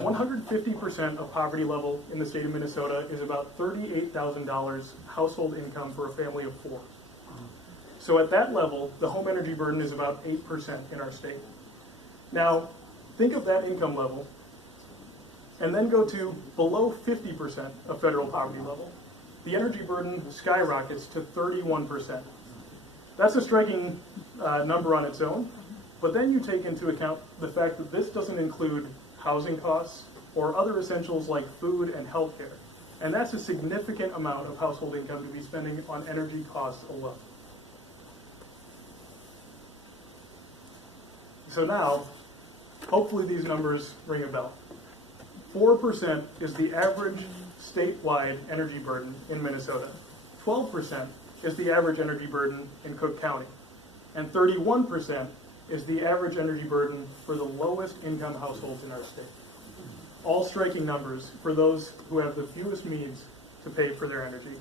150% of poverty level in the state of Minnesota is about $38,000 household income for a family of 4. So at that level, the home energy burden is about 8% in our state. Now, think of that income level, and then go to below 50% of federal poverty level. The energy burden skyrockets to 31%. That's a striking number on its own, but then you take into account the fact that this doesn't include housing costs or other essentials like food and healthcare. And that's a significant amount of household income to be spending on energy costs alone. So now, hopefully these numbers ring a bell. 4% is the average statewide energy burden in Minnesota. 12% is the average energy burden in Cook County. And 31% is the average energy burden for the lowest income households in our state. All striking numbers for those who have the fewest means to pay for their energy.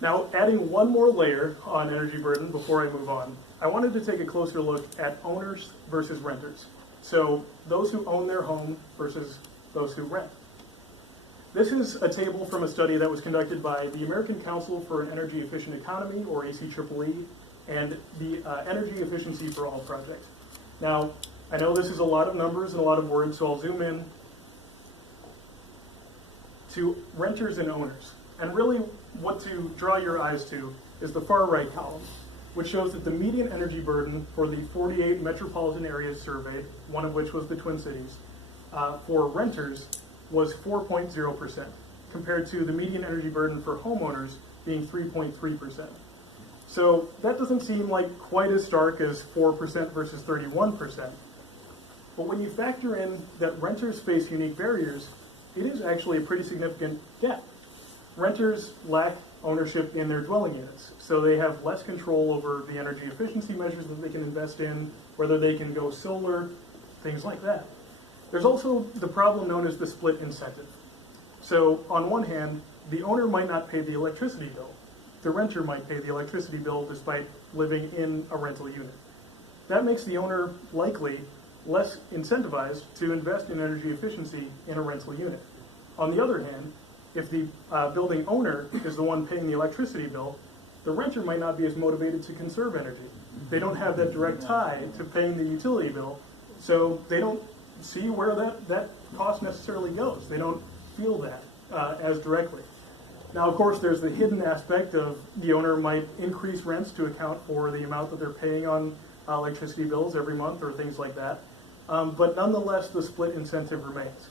Now, adding one more layer on energy burden before I move on, I wanted to take a closer look at owners versus renters. So those who own their home versus those who rent. This is a table from a study that was conducted by the American Council for an Energy Efficient Economy, or ACEEE, and the Energy Efficiency for All project. Now, I know this is a lot of numbers and a lot of words, so I'll zoom in to renters and owners. And really what to draw your eyes to is the far right column, which shows that the median energy burden for the 48 metropolitan areas surveyed, one of which was the Twin Cities, for renters was 4.0%, compared to the median energy burden for homeowners being 3.3%. So that doesn't seem like quite as stark as 4% versus 31%. But when you factor in that renters face unique barriers, it is actually a pretty significant gap. Renters lack ownership in their dwelling units, so they have less control over the energy efficiency measures that they can invest in, whether they can go solar, things like that. There's also the problem known as the split incentive. So on one hand, the owner might not pay the electricity bill. The renter might pay the electricity bill despite living in a rental unit. That makes the owner likely less incentivized to invest in energy efficiency in a rental unit. On the other hand, if the building owner is the one paying the electricity bill, the renter might not be as motivated to conserve energy. They don't have that direct tie to paying the utility bill, so they don't see where that cost necessarily goes. They don't feel that as directly. Now, of course, there's the hidden aspect of the owner might increase rents to account for the amount that they're paying on electricity bills every month or things like that. But nonetheless, the split incentive remains.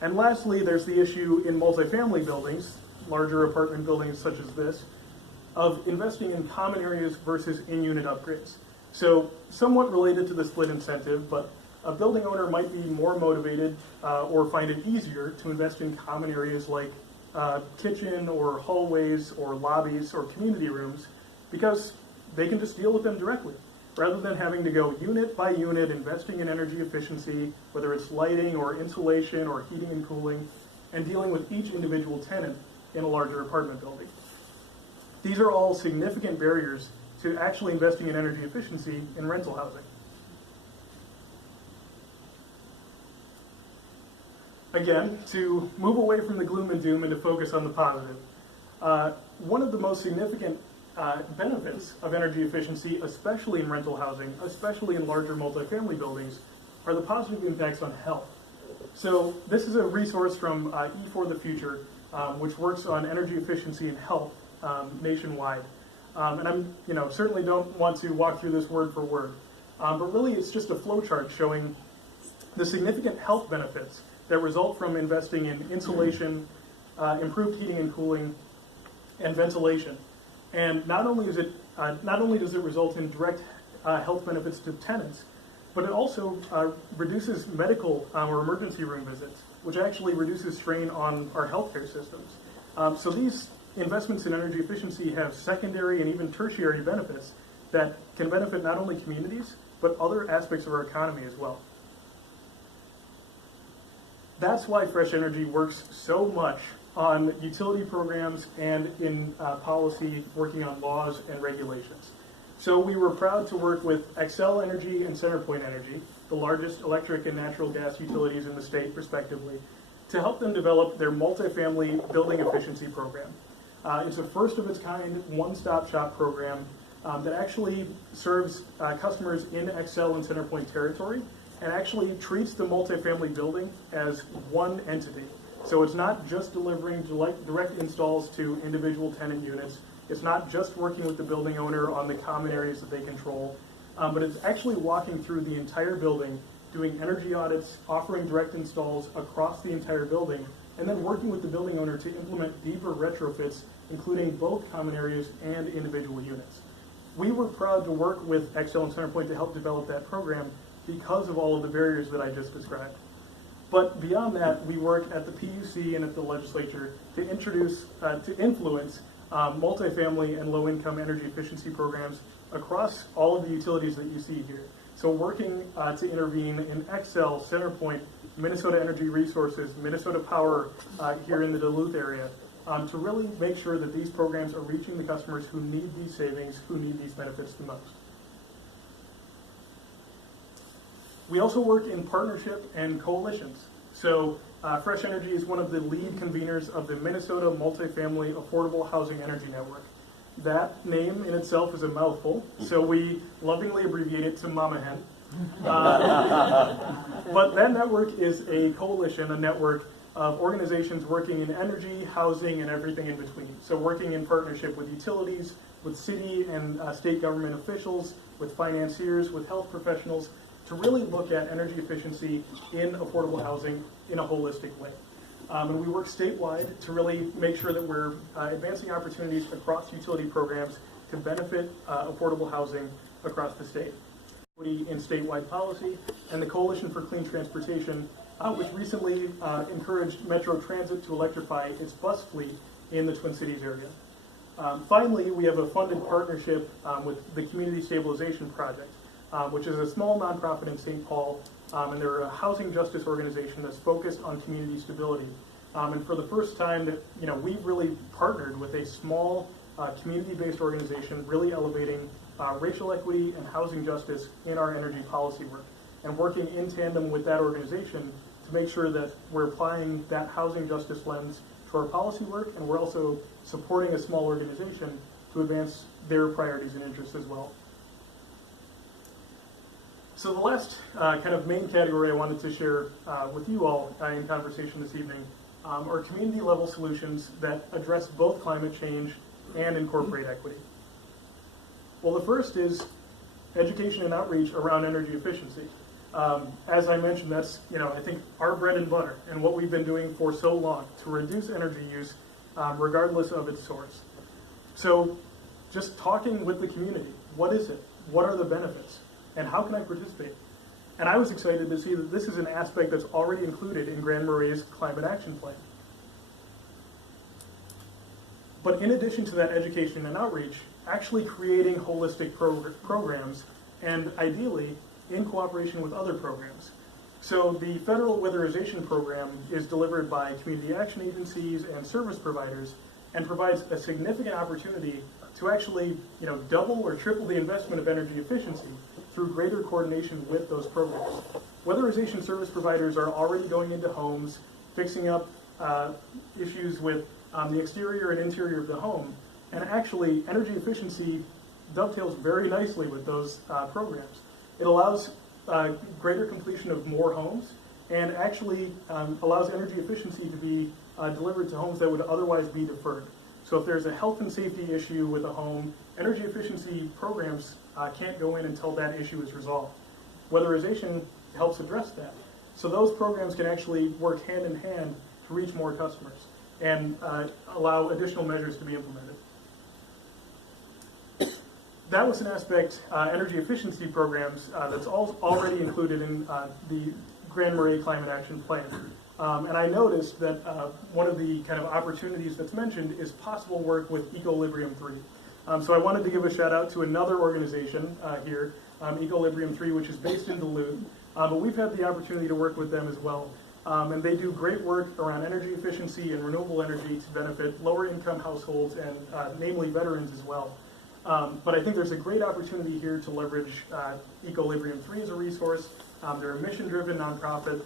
And lastly, there's the issue in multifamily buildings, larger apartment buildings such as this, of investing in common areas versus in-unit upgrades. So somewhat related to the split incentive, but a building owner might be more motivated or find it easier to invest in common areas like kitchen or hallways or lobbies or community rooms because they can just deal with them directly, rather than having to go unit by unit investing in energy efficiency, whether it's lighting or insulation or heating and cooling, and dealing with each individual tenant in a larger apartment building. These are all significant barriers to actually investing in energy efficiency in rental housing. Again, to move away from the gloom and doom and to focus on the positive, one of the most significant benefits of energy efficiency, especially in rental housing, especially in larger multifamily buildings, are the positive impacts on health. So this is a resource from E4 the Future, which works on energy efficiency and health nationwide. And I'm, certainly don't want to walk through this word for word, but really it's just a flow chart showing the significant health benefits that result from investing in insulation, improved heating and cooling, and ventilation. And not only does it result in direct health benefits to tenants, but it also reduces medical or emergency room visits, which actually reduces strain on our healthcare systems. So these investments in energy efficiency have secondary and even tertiary benefits that can benefit not only communities, but other aspects of our economy as well. That's why Fresh Energy works so much on utility programs and in policy, working on laws and regulations. So we were proud to work with Xcel Energy and CenterPoint Energy the largest electric and natural gas utilities in the state, respectively, to help them develop their multifamily building efficiency program. It's a first of its kind, one-stop shop program that actually serves customers in Excel and CenterPoint territory, and actually treats the multifamily building as one entity. So it's not just delivering direct installs to individual tenant units. It's not just working with the building owner on the common areas that they control, but it's actually walking through the entire building, doing energy audits, offering direct installs across the entire building, and then working with the building owner to implement deeper retrofits, including both common areas and individual units. We were proud to work with Excel and CenterPoint to help develop that program because of all of the barriers that I just described. But beyond that, we work at the PUC and at the legislature to influence multifamily and low-income energy efficiency programs across all of the utilities that you see here. So working to intervene in Excel, CenterPoint, Minnesota Energy Resources, Minnesota Power here in the Duluth area, to really make sure that these programs are reaching the customers who need these savings, who need these benefits the most. We also work in partnership and coalitions. So Fresh Energy is one of the lead conveners of the Minnesota Multifamily Affordable Housing Energy Network. That name in itself is a mouthful, so we lovingly abbreviate it to Mama Hen. But that network is a coalition, a network of organizations working in energy, housing, and everything in between. So working in partnership with utilities, with city and state government officials, with financiers, with health professionals, to really look at energy efficiency in affordable housing in a holistic way. And we work statewide to really make sure that we're advancing opportunities across utility programs to benefit affordable housing across the state. In statewide policy, and the Coalition for Clean Transportation, which recently encouraged Metro Transit to electrify its bus fleet in the Twin Cities area. Finally, we have a funded partnership with the Community Stabilization Project, which is a small nonprofit in St. Paul, and they're a housing justice organization that's focused on community stability. And for the first time, that we've really partnered with a small community-based organization, really elevating racial equity and housing justice in our energy policy work, and working in tandem with that organization to make sure that we're applying that housing justice lens to our policy work, and we're also supporting a small organization to advance their priorities and interests as well. So the last kind of main category I wanted to share with you all in conversation this evening are community-level solutions that address both climate change and incorporate equity. Well, the first is education and outreach around energy efficiency. As I mentioned, that's I think our bread and butter, and what we've been doing for so long to reduce energy use regardless of its source. So just talking with the community, what is it? What are the benefits? And how can I participate? And I was excited to see that this is an aspect that's already included in Grand Marais' Climate Action Plan. But in addition to that education and outreach, actually creating holistic programs, and ideally in cooperation with other programs. So the Federal Weatherization Program is delivered by community action agencies and service providers, and provides a significant opportunity to actually double or triple the investment of energy efficiency through greater coordination with those programs. Weatherization service providers are already going into homes, fixing up issues with the exterior and interior of the home, and actually energy efficiency dovetails very nicely with those programs. It allows greater completion of more homes, and actually allows energy efficiency to be delivered to homes that would otherwise be deferred. So if there's a health and safety issue with a home, energy efficiency programs can't go in until that issue is resolved. Weatherization helps address that. So those programs can actually work hand in hand to reach more customers and allow additional measures to be implemented. That was an aspect, energy efficiency programs, that's already included in the Grand Marais Climate Action Plan. And I noticed that one of the kind of opportunities that's mentioned is possible work with Equilibrium 3. So I wanted to give a shout out to another organization here, Equilibrium 3, which is based in Duluth, but we've had the opportunity to work with them as well. And they do great work around energy efficiency and renewable energy to benefit lower income households and namely veterans as well. But I think there's a great opportunity here to leverage Equilibrium 3 as a resource, They're a mission-driven nonprofit.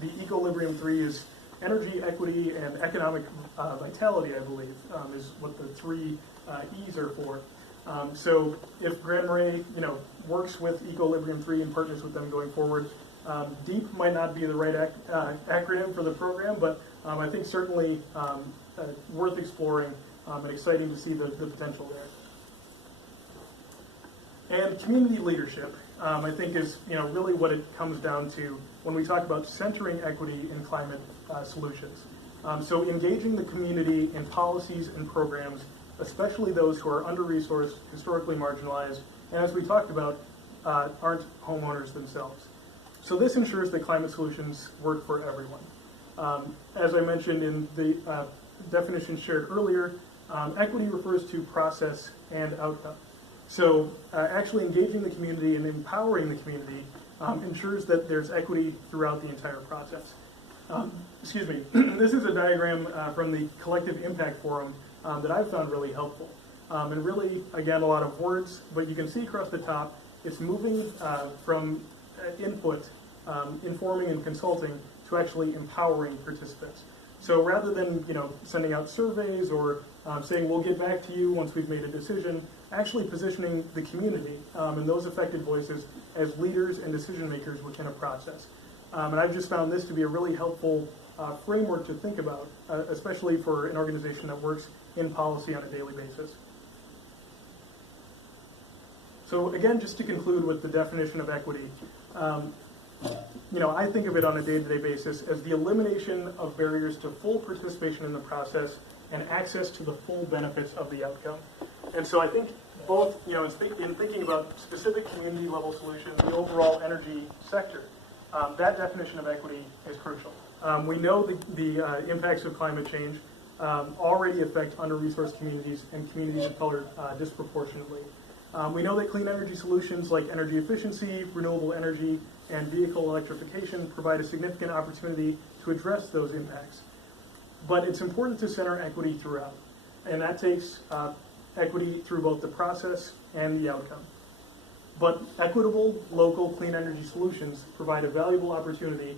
The Equilibrium 3 is energy, equity, and economic vitality, I believe, is what the three E's are for. So if Grand Marais, works with Equilibrium 3 and partners with them going forward, DEEP might not be the right acronym for the program, but I think certainly worth exploring and exciting to see the potential there. And community leadership, I think, is really what it comes down to when we talk about centering equity in climate solutions. So engaging the community in policies and programs, especially those who are under-resourced, historically marginalized, and as we talked about, aren't homeowners themselves. So this ensures that climate solutions work for everyone. As I mentioned in the definition shared earlier, equity refers to process and outcome. So actually engaging the community and empowering the community ensures that there's equity throughout the entire process. Excuse me. This is a diagram from the Collective Impact Forum that I've found really helpful. And really, again, a lot of words, but you can see across the top, it's moving from input, informing and consulting, to actually empowering participants. So rather than sending out surveys or saying we'll get back to you once we've made a decision, actually positioning the community and those affected voices as leaders and decision makers within a process. And I've just found this to be a really helpful framework to think about, especially for an organization that works in policy on a daily basis. So again, just to conclude with the definition of equity, I think of it on a day-to-day basis as the elimination of barriers to full participation in the process and access to the full benefits of the outcome. And so I think both, in thinking about specific community-level solutions, the overall energy sector, that definition of equity is crucial. We know the impacts of climate change already affect under-resourced communities and communities of color disproportionately. We know that clean energy solutions like energy efficiency, renewable energy, and vehicle electrification provide a significant opportunity to address those impacts. But it's important to center equity throughout, and that takes equity through both the process and the outcome. But equitable, local, clean energy solutions provide a valuable opportunity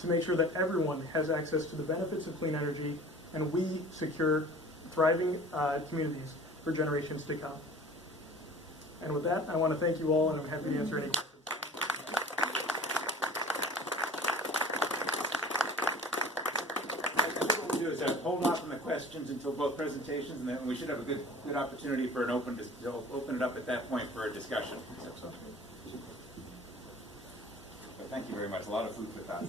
to make sure that everyone has access to the benefits of clean energy, and we secure thriving communities for generations to come. And with that, I want to thank you all, and I'm happy to answer any questions. What we'll do is hold off on the questions until both presentations, and then we should have a good opportunity for to open it up at that point for a discussion. So thank you very much. A lot of food for thought.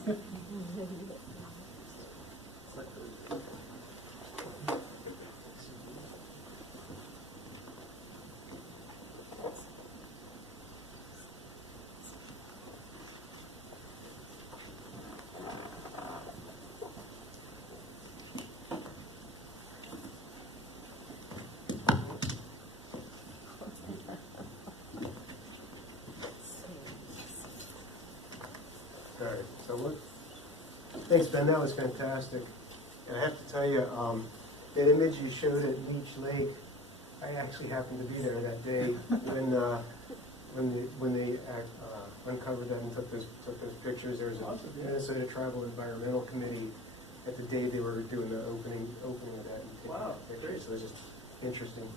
Thanks, Ben. That was fantastic. And I have to tell you, that image you showed at Leech Lake, I actually happened to be there that day when they uncovered that and took those pictures. There was a Minnesota Tribal Environmental Committee at the day they were doing the opening of that. And wow, pictures. So it was just interesting.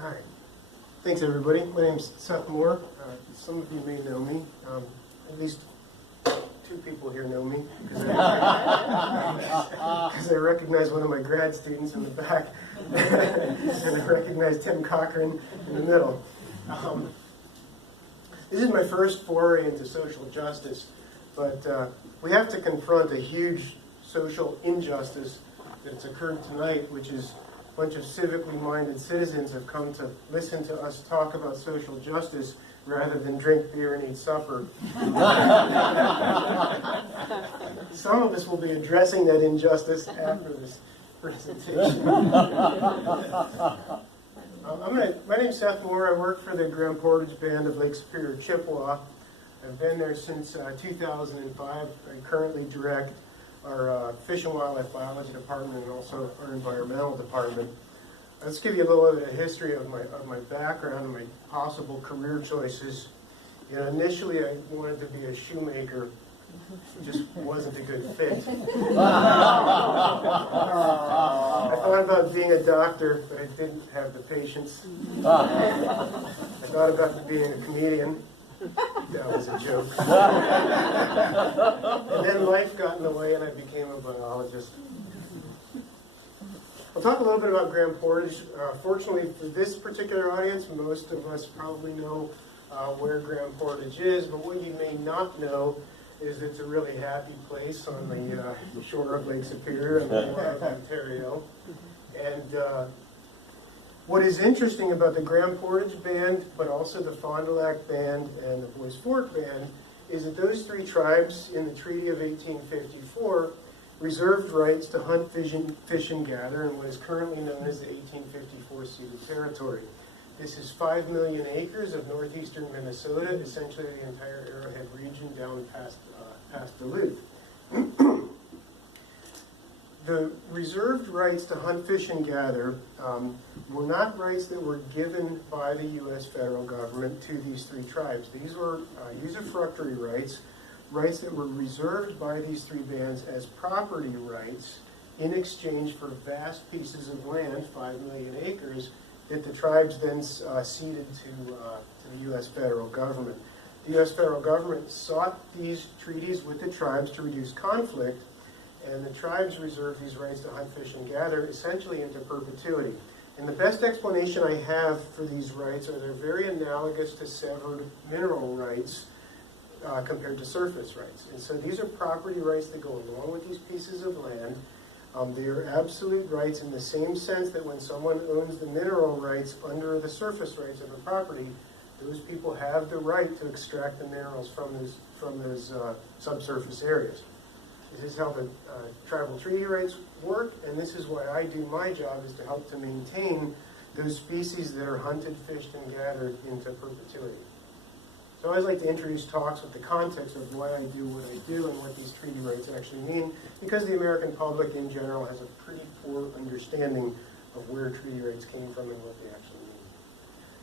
All right. Thanks, everybody. My name's Seth Moore. Some of you may know me. At least two people here know me because I recognize one of my grad students in the back, and I recognize Tim Cochran in the middle. This is my first foray into social justice, but we have to confront a huge social injustice that's occurred tonight, which is a bunch of civically minded citizens have come to listen to us talk about social justice rather than drink beer and eat supper. Some of us will be addressing that injustice after this presentation. My name's Seth Moore. I work for the Grand Portage Band of Lake Superior, Chippewa. I've been there since 2005. I currently direct our Fish and Wildlife Biology Department and also our Environmental Department. Let's give you a little bit of history of my background and my possible career choices. You know, initially I wanted to be a shoemaker. It just wasn't a good fit. I thought about being a doctor, but I didn't have the patience. I thought about being a comedian. That was a joke. And then life got in the way and I became a biologist. I'll talk a little bit about Grand Portage. Fortunately for this particular audience, most of us probably know where Grand Portage is, but what you may not know is it's a really happy place on the shore of Lake Superior in the north of Ontario. And what is interesting about the Grand Portage Band, but also the Fond du Lac Band and the Bois Forte Band, is that those three tribes in the Treaty of 1854 reserved rights to hunt, fish, and gather in what is currently known as the 1854 ceded territory. This is 5 million acres of northeastern Minnesota, essentially the entire Arrowhead region down past Duluth. The reserved rights to hunt, fish, and gather were not rights that were given by the U.S. federal government to these three tribes. These were usufructory rights, rights that were reserved by these three bands as property rights in exchange for vast pieces of land, 5 million acres, that the tribes then ceded to the U.S. federal government. The U.S. federal government sought these treaties with the tribes to reduce conflict, and the tribes reserved these rights to hunt, fish, and gather essentially into perpetuity. And the best explanation I have for these rights are they're very analogous to severed mineral rights compared to surface rights. And so these are property rights that go along with these pieces of land. They are absolute rights in the same sense that when someone owns the mineral rights under the surface rights of the property, those people have the right to extract the minerals from those subsurface areas. This is how the tribal treaty rights work, and this is why I do my job, is to help to maintain those species that are hunted, fished, and gathered into perpetuity. So I always like to introduce talks with the context of why I do what I do and what these treaty rights actually mean, because the American public in general has a pretty poor understanding of where treaty rights came from and what they actually mean.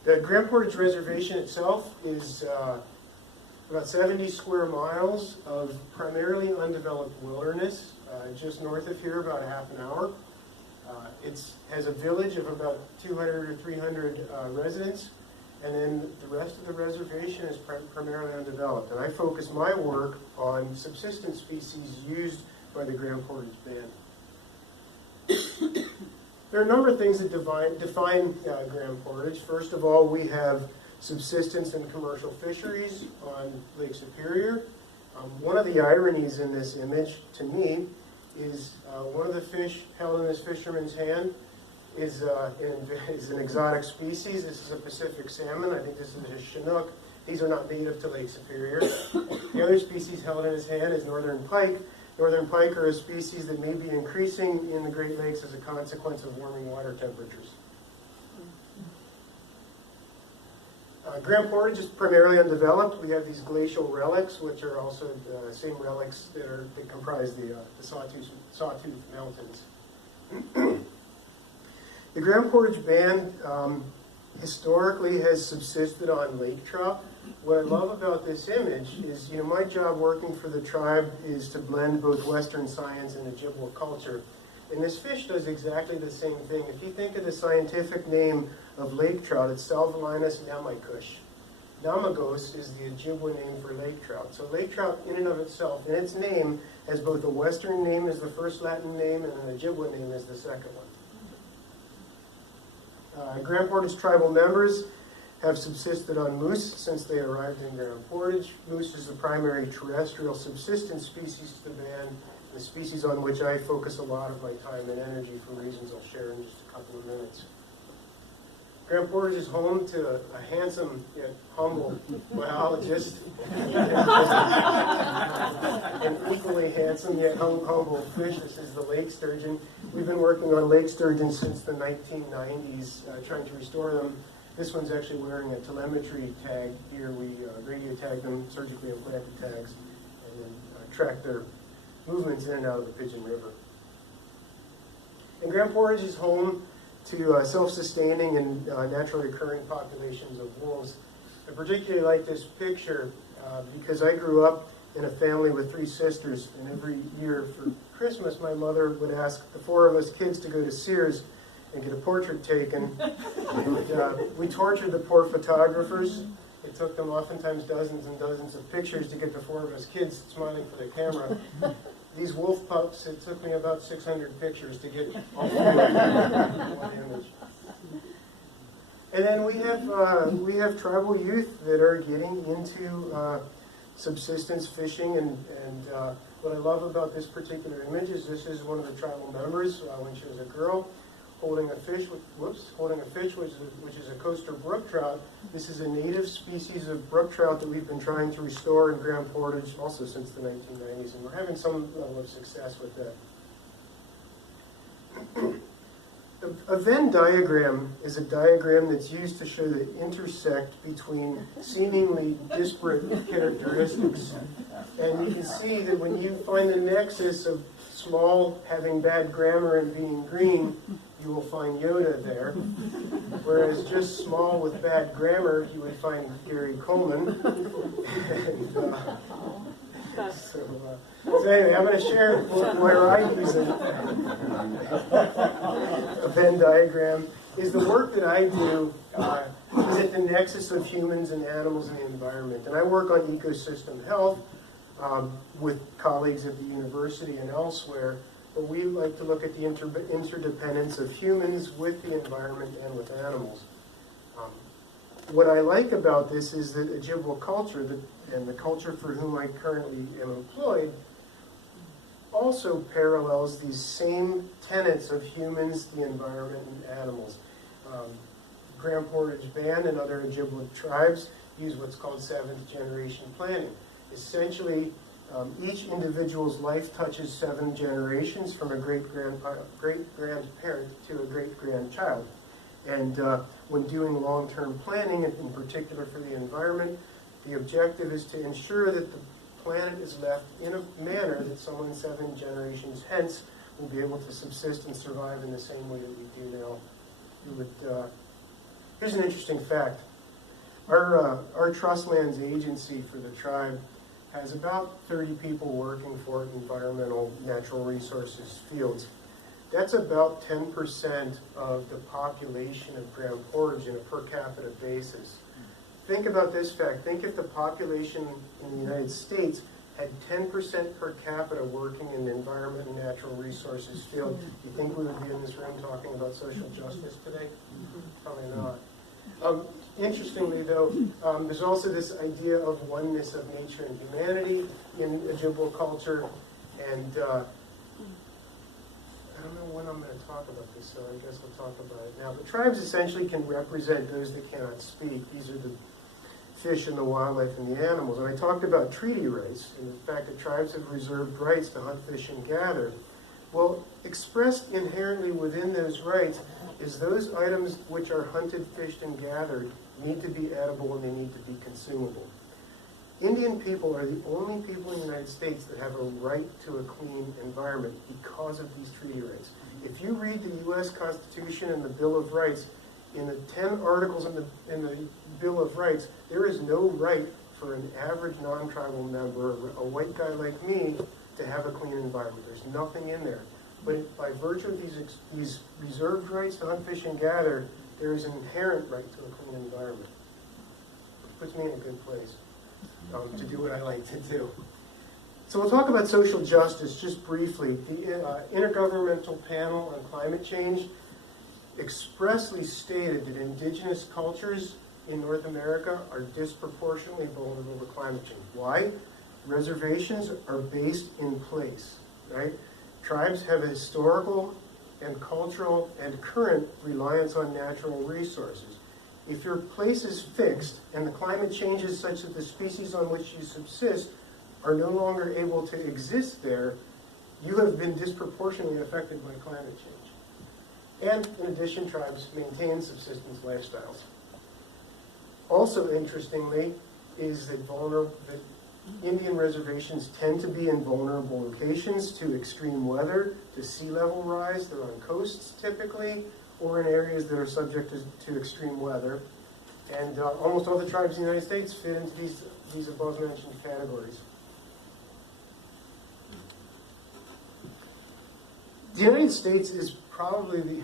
The Grand Portage Reservation itself is about 70 square miles of primarily undeveloped wilderness, just north of here, about a half an hour. It has a village of about 200 or 300 residents, and then the rest of the reservation is primarily undeveloped. And I focus my work on subsistence species used by the Grand Portage Band. There are a number of things that define Grand Portage. First of all, we have subsistence and commercial fisheries on Lake Superior. One of the ironies in this image, to me, is one of the fish held in this fisherman's hand is an exotic species. This is a Pacific salmon. I think this is a Chinook. These are not native to Lake Superior. The other species held in his hand is northern pike. Northern pike are a species that may be increasing in the Great Lakes as a consequence of warming water temperatures. Grand Portage is primarily undeveloped. We have these glacial relics, which are also the same relics that comprise the Sawtooth Mountains. The Grand Portage Band historically has subsisted on lake trout. What I love about this image is, my job working for the tribe is to blend both Western science and Ojibwa culture. And this fish does exactly the same thing. If you think of the scientific name of lake trout, it's Salvelinus namikush. Namagos is the Ojibwa name for lake trout. So lake trout in and of itself, in its name, has both a Western name as the first Latin name and an Ojibwa name as the second one. Grand Portage tribal members have subsisted on moose since they arrived in Grand Portage. Moose is the primary terrestrial subsistence species to the band, the species on which I focus a lot of my time and energy for reasons I'll share in just a couple of minutes. Grand Portage is home to a handsome yet humble biologist, an equally handsome yet humble fish. This is the lake sturgeon. We've been working on lake sturgeons since the 1990s, trying to restore them This one's actually wearing a telemetry tag. Here we radio tag them, surgically implanted tags, and then track their movements in and out of the Pigeon River. And Grand Portage is home to self-sustaining and naturally occurring populations of wolves. I particularly like this picture because I grew up in a family with 3 sisters, and every year for Christmas my mother would ask the 4 of us kids to go to Sears and get a portrait taken. And, we tortured the poor photographers. It took them oftentimes dozens and dozens of pictures to get the 4 of us kids smiling for the camera. These wolf pups, it took me about 600 pictures to get all one image. And then we have tribal youth that are getting into subsistence fishing, and what I love about this particular image is this is one of the tribal members when she was a girl holding a fish, which is a coaster brook trout. This is a native species of brook trout that we've been trying to restore in Grand Portage also since the 1990s, and we're having some level of success with that. A Venn diagram is a diagram that's used to show the intersect between seemingly disparate characteristics. And you can see that when you find the nexus of small having bad grammar and being green, you will find Yoda there. Whereas just small with bad grammar, you would find Gary Coleman. So anyway, I'm going to share where I use a Venn diagram. Is the work that I do is at the nexus of humans and animals and the environment. And I work on ecosystem health with colleagues at the university and elsewhere, but we like to look at the interdependence of humans with the environment and with animals. What I like about this is that Ojibwa culture, and the culture for whom I currently am employed, also parallels these same tenets of humans, the environment, and animals. Grand Portage Band and other Ojibwa tribes use what's called 7th generation planning. Essentially, each individual's life touches 7 generations from a great-grandparent to a great-grandchild. And when doing long-term planning, in particular for the environment, the objective is to ensure that the planet is left in a manner that someone 7 generations hence will be able to subsist and survive in the same way that we do now. Here's an interesting fact. Our trust lands agency for the tribe has about 30 people working for environmental natural resources fields. That's about 10% of the population of Grand Portage on a per capita basis. Think about this fact. Think if the population in the United States had 10% per capita working in the environment and natural resources field, do you think we would be in this room talking about social justice today? Probably not. Interestingly, though, there's also this idea of oneness of nature and humanity in Ojibwa culture, and I don't know when I'm going to talk about this, so I guess we'll talk about it now. The tribes essentially can represent those that cannot speak. These are the fish and the wildlife and the animals. And I talked about treaty rights and the fact that tribes have reserved rights to hunt, fish, and gather. Well, expressed inherently within those rights is those items which are hunted, fished, and gathered need to be edible and they need to be consumable. Indian people are the only people in the United States that have a right to a clean environment because of these treaty rights. If you read the U.S. Constitution and the Bill of Rights, in the 10 articles in the Bill of Rights, there is no right for an average non-tribal member, a white guy like me, to have a clean environment. There's nothing in there. But by virtue of these reserved rights to hunt, fish, and gather, there is an inherent right to a clean environment. It puts me in a good place to do what I like to do. So we'll talk about social justice just briefly. The Intergovernmental Panel on Climate Change expressly stated that indigenous cultures in North America are disproportionately vulnerable to climate change. Why? Reservations are based in place, right? Tribes have a historical and cultural and current reliance on natural resources. If your place is fixed and the climate changes such that the species on which you subsist are no longer able to exist there, you have been disproportionately affected by climate change. And in addition, tribes maintain subsistence lifestyles. Also, interestingly, is that that Indian reservations tend to be in vulnerable locations to extreme weather, to sea level rise. They're on coasts typically, or in areas that are subject to extreme weather. And almost all the tribes in the United States fit into these above mentioned categories. The United States is probably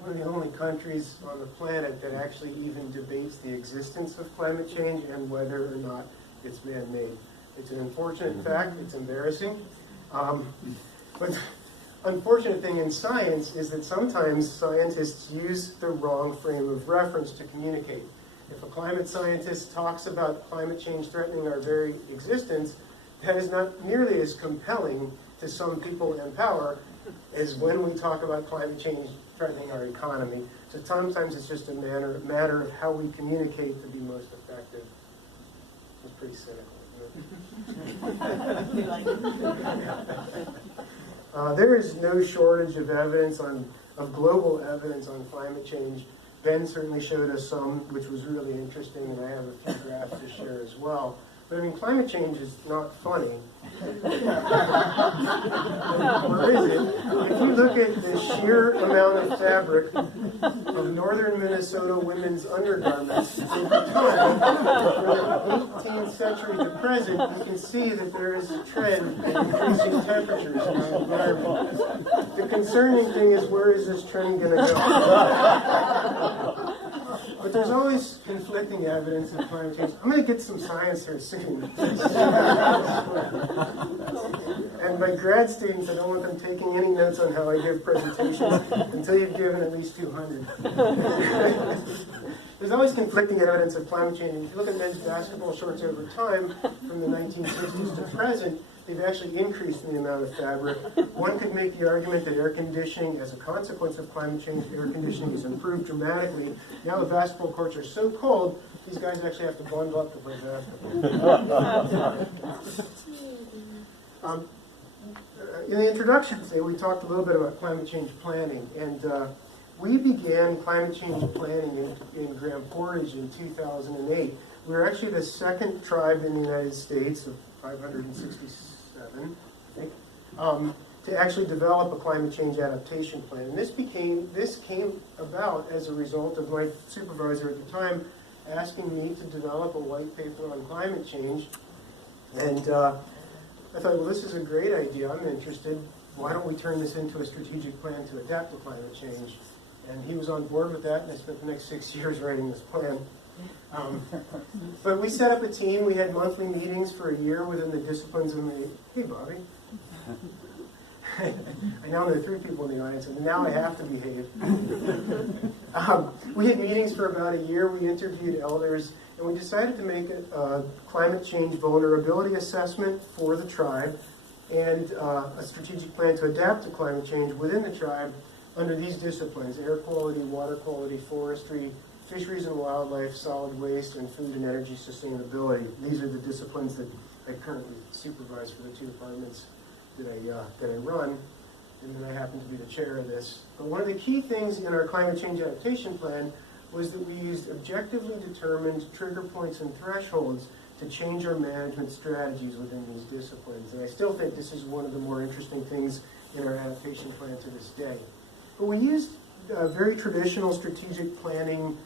one of the only countries on the planet that actually even debates the existence of climate change and whether or not it's man-made. It's an unfortunate fact. It's embarrassing. But unfortunate thing in science is that sometimes scientists use the wrong frame of reference to communicate. If a climate scientist talks about climate change threatening our very existence, that is not nearly as compelling to some people in power as when we talk about climate change threatening our economy. So sometimes it's just a matter of how we communicate to be most effective. It's pretty cynical, isn't it? There is no shortage of evidence of global evidence on climate change. Ben certainly showed us some, which was really interesting, and I have a few graphs to share as well. But I mean, climate change is not funny. Or is it? If you look at the sheer amount of fabric of northern Minnesota women's undergarments over time, from the 18th century to present, you can see that there is a trend in increasing temperatures in our environment. The concerning thing is, where is this trend going to go? But there's always conflicting evidence of climate change. I'm going to get some science here soon. And my grad students, I don't want them taking any notes on how I give presentations until you've given at least 200. There's always conflicting evidence of climate change. If you look at men's basketball shorts over time, from the 1960s to present, they've actually increased in the amount of fabric. One could make the argument that air conditioning, as a consequence of climate change, air conditioning has improved dramatically. Now the basketball courts are so cold, these guys actually have to bundle up to play basketball. In the introduction today, we talked a little bit about climate change planning, and we began climate change planning in Grand Portage in 2008. We were actually the second tribe in the United States of 567, I think, to actually develop a climate change adaptation plan. And this came about as a result of my supervisor at the time asking me to develop a white paper on climate change. And I thought, well, this is a great idea. I'm interested. Why don't we turn this into a strategic plan to adapt to climate change? And he was on board with that, and I spent the next 6 years writing this plan. But we set up a team. We had monthly meetings for a year within the disciplines of the... Hey, Bobby. I now know 3 people in the audience, and now I have to behave. We had meetings for about a year. We interviewed elders, and we decided to make a climate change vulnerability assessment for the tribe and a strategic plan to adapt to climate change within the tribe under these disciplines: air quality, water quality, forestry, fisheries and wildlife, solid waste, and food and energy sustainability. These are the disciplines that I currently supervise for the 2 departments that I run, and then I happen to be the chair of this. But one of the key things in our climate change adaptation plan was that we used objectively determined trigger points and thresholds to change our management strategies within these disciplines. And I still think this is one of the more interesting things in our adaptation plan to this day. But we used very traditional strategic planning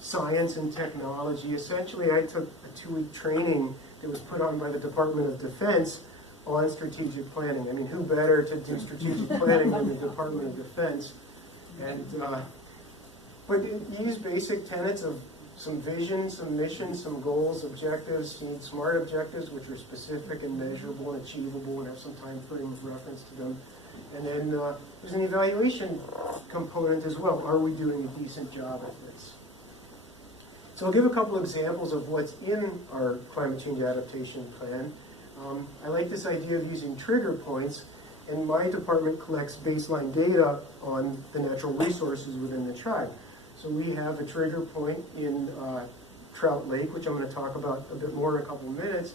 science and technology. Essentially, I took a 2-week training that was put on by the Department of Defense on strategic planning. I mean, who better to do strategic planning than the Department of Defense? And but use basic tenets of some vision, some mission, some goals, objectives. You need SMART objectives, which are specific and measurable and achievable and have some time frame of reference to them. And then there's an evaluation component as well. Are we doing a decent job at this? So I'll give a couple examples of what's in our climate change adaptation plan. I like this idea of using trigger points, and my department collects baseline data on the natural resources within the tribe. So we have a trigger point in Trout Lake, which I'm going to talk about a bit more in a couple of minutes,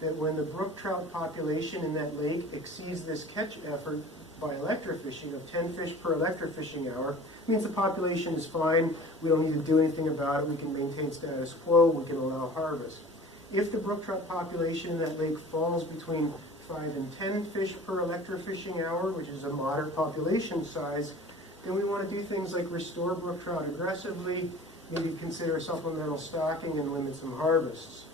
that when the brook trout population in that lake exceeds this catch effort by electrofishing of 10 fish per electrofishing hour means the population is fine, we don't need to do anything about it, we can maintain status quo, we can allow harvest. If the brook trout population in that lake falls between 5 and 10 fish per electrofishing hour, which is a moderate population size, then we want to do things like restore brook trout aggressively, maybe consider supplemental stocking and limit some harvests.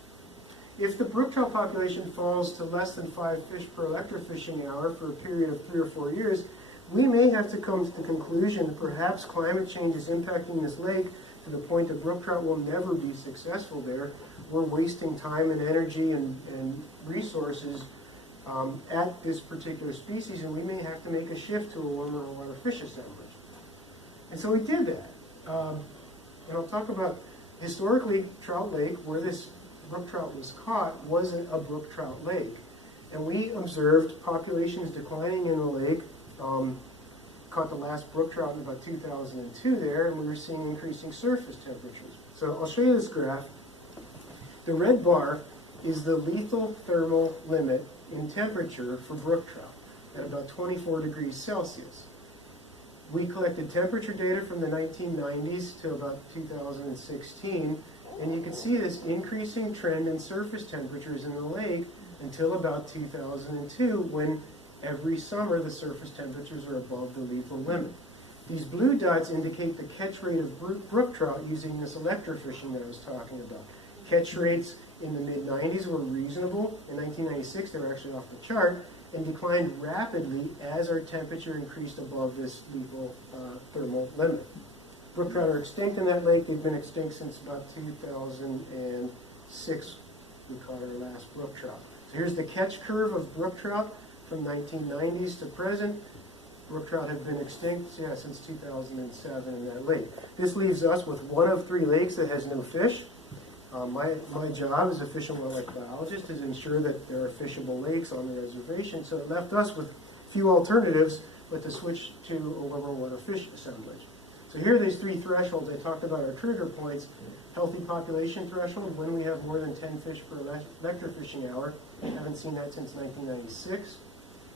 If the brook trout population falls to less than 5 fish per electrofishing hour for a period of 3 or 4 years, we may have to come to the conclusion that perhaps climate change is impacting this lake to the point that brook trout will never be successful there. We're wasting time and energy and resources at this particular species, and we may have to make a shift to a warmer water fish assemblage. And so we did that. And I'll talk about, historically, Trout Lake, where this brook trout was caught, wasn't a brook trout lake. And we observed populations declining in the lake, caught the last brook trout in about 2002 there, and we were seeing increasing surface temperatures. So I'll show you this graph. The red bar is the lethal thermal limit in temperature for brook trout at about 24 degrees Celsius. We collected temperature data from the 1990s to about 2016, and you can see this increasing trend in surface temperatures in the lake until about 2002, when every summer the surface temperatures are above the lethal limit. These blue dots indicate the catch rate of brook trout using this electrofishing that I was talking about. Catch rates in the mid-90s were reasonable. In 1996, they were actually off the chart, and declined rapidly as our temperature increased above this lethal thermal limit. Brook trout are extinct in that lake. They've been extinct since about 2006. We caught our last brook trout. So here's the catch curve of brook trout from 1990s to present. Brook trout have been extinct since 2007 in that lake. This leaves us with one of 3 lakes that has no fish. My job as a fish and wildlife biologist is to ensure that there are fishable lakes on the reservation, so it left us with few alternatives but to switch to a warmer water fish assemblage. So here are these 3 thresholds. I talked about our trigger points. Healthy population threshold, when we have more than 10 fish per electrofishing hour. Haven't seen that since 1996.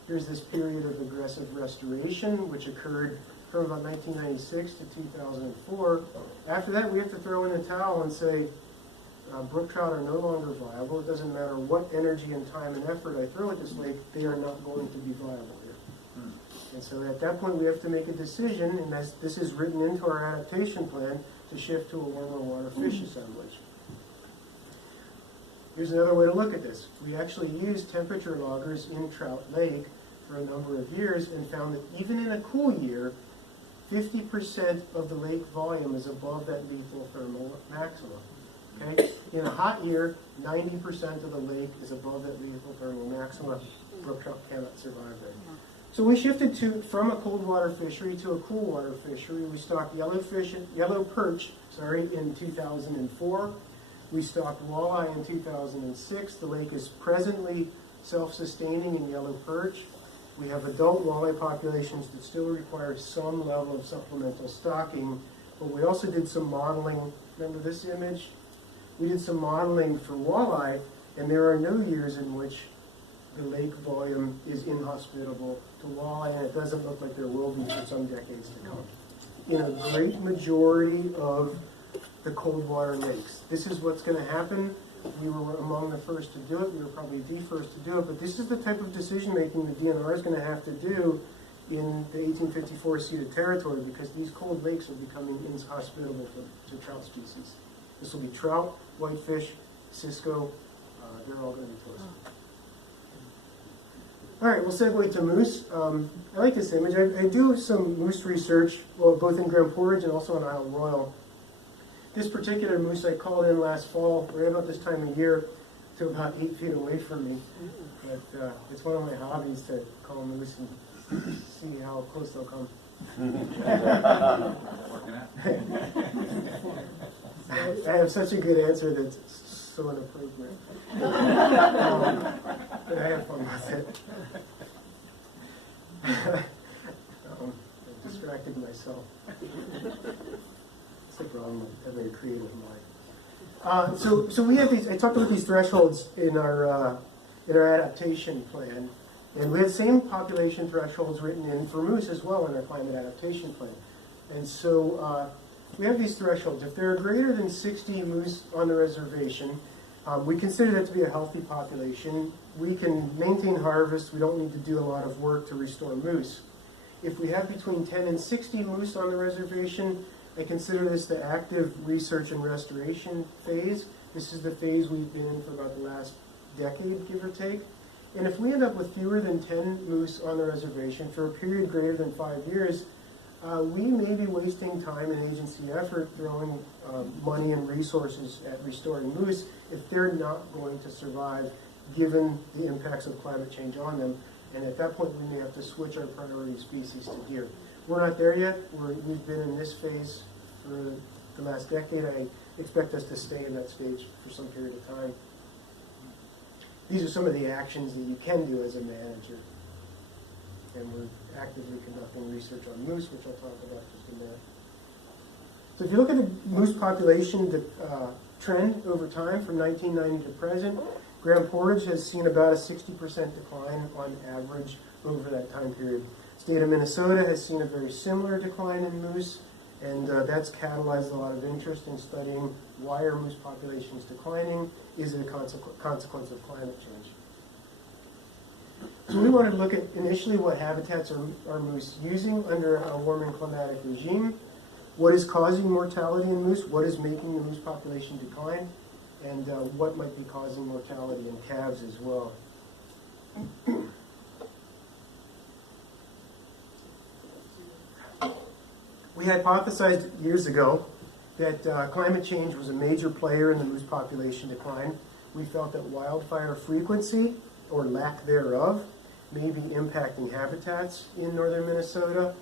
Here's this period of aggressive restoration, which occurred from about 1996 to 2004. After that, we have to throw in the towel and say, brook trout are no longer viable. It doesn't matter what energy and time and effort I throw at this lake, they are not going to be viable here. And so at that point, we have to make a decision, and this is written into our adaptation plan, to shift to a warmer water fish assemblage. Here's another way to look at this. We actually used temperature loggers in Trout Lake for a number of years and found that even in a cool year, 50% of the lake volume is above that lethal thermal maximum. Okay? In a hot year, 90% of the lake is above that lethal thermal maximum. Brook trout cannot survive there. So we shifted from a cold water fishery to a cool water fishery. We stocked yellow perch in 2004. We stocked walleye in 2006. The lake is presently self-sustaining in yellow perch. We have adult walleye populations that still require some level of supplemental stocking, but we also did some modeling. Remember this image? We did some modeling for walleye, and there are no years in which the lake volume is inhospitable to walleye, and it doesn't look like there will be for some decades to come. In a great majority of the cold water lakes, this is what's going to happen. We were among the first to do it. We were probably the first to do it, but this is the type of decision making the DNR is going to have to do in the 1854 ceded territory, because these cold lakes are becoming inhospitable to trout species. This will be trout, whitefish, cisco, they're all going to be toast. All right, we'll segue to moose. I like this image. I do some moose research, well, both in Grand Portage and also in Isle Royal. This particular moose I called in last fall, right about this time of year, to about 8 feet away from me. But it's one of my hobbies to call moose and see how close they'll come. Working out. I have such a good answer that's so inappropriate. But I have fun with it. I distracted myself. That's the problem with having a creative mind. So we have these. I talked about these thresholds in our adaptation plan, And we had the same population thresholds written in for moose as well in our climate adaptation plan. And so we have these thresholds. If there are greater than 60 moose on the reservation, we consider that to be a healthy population. We can maintain harvest. We don't need to do a lot of work to restore moose. If we have between 10 and 60 moose on the reservation, I consider this the active research and restoration phase. This is the phase we've been in for about the last decade, give or take. And if we end up with fewer than 10 moose on the reservation for a period greater than 5 years, we may be wasting time and agency effort throwing money and resources at restoring moose if they're not going to survive given the impacts of climate change on them. And at that point, we may have to switch our priority species to deer. We're not there yet. We've been in this phase for the last decade. I expect us to stay in that stage for some period of time. These are some of the actions that you can do as a manager. And we're actively conducting research on moose, which I'll talk about just a minute. So if you look at the moose population trend over time from 1990 to present, Grand Portage has seen about a 60% decline on average over that time period. State of Minnesota has seen a very similar decline in moose, and that's catalyzed a lot of interest in studying why are moose populations declining. Is it a consequence of climate change? So we wanted to look at initially what habitats are moose using under a warming climatic regime, what is causing mortality in moose, what is making the moose population decline, and what might be causing mortality in calves as well. We hypothesized years ago that climate change was a major player in the moose population decline. We felt that wildfire frequency, or lack thereof, may be impacting habitats in northern Minnesota,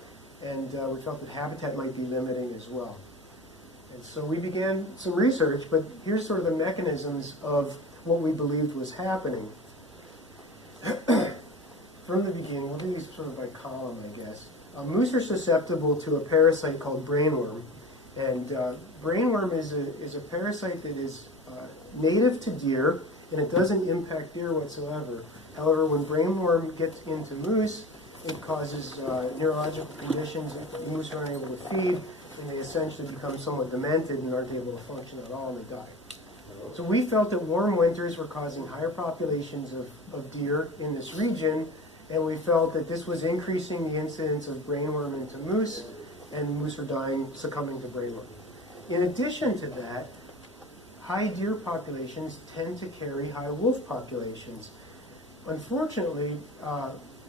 and we felt that habitat might be limiting as well. And so we began some research, but here's sort of the mechanisms of what we believed was happening. From the beginning, we'll do these sort of by column, I guess. Moose are susceptible to a parasite called brainworm. And brainworm is a parasite that is native to deer, and it doesn't impact deer whatsoever. However, when brainworm gets into moose, it causes neurological conditions. The moose aren't able to feed, and they essentially become somewhat demented and aren't able to function at all, and they die. So we felt that warm winters were causing higher populations of deer in this region, and we felt that this was increasing the incidence of brainworm into moose, and moose were dying, succumbing to brainworm. In addition to that, high deer populations tend to carry high wolf populations. Unfortunately,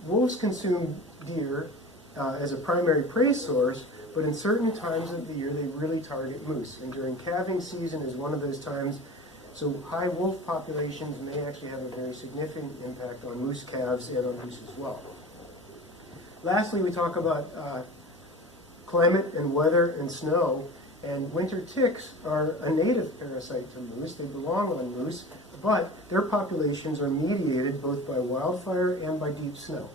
wolves consume deer as a primary prey source, but in certain times of the year, they really target moose. And during calving season is one of those times. So high wolf populations may actually have a very significant impact on moose calves and on moose as well. Lastly, we talk about climate and weather and snow. And winter ticks are a native parasite to moose. They belong on moose, but their populations are mediated both by wildfire and by deep snow.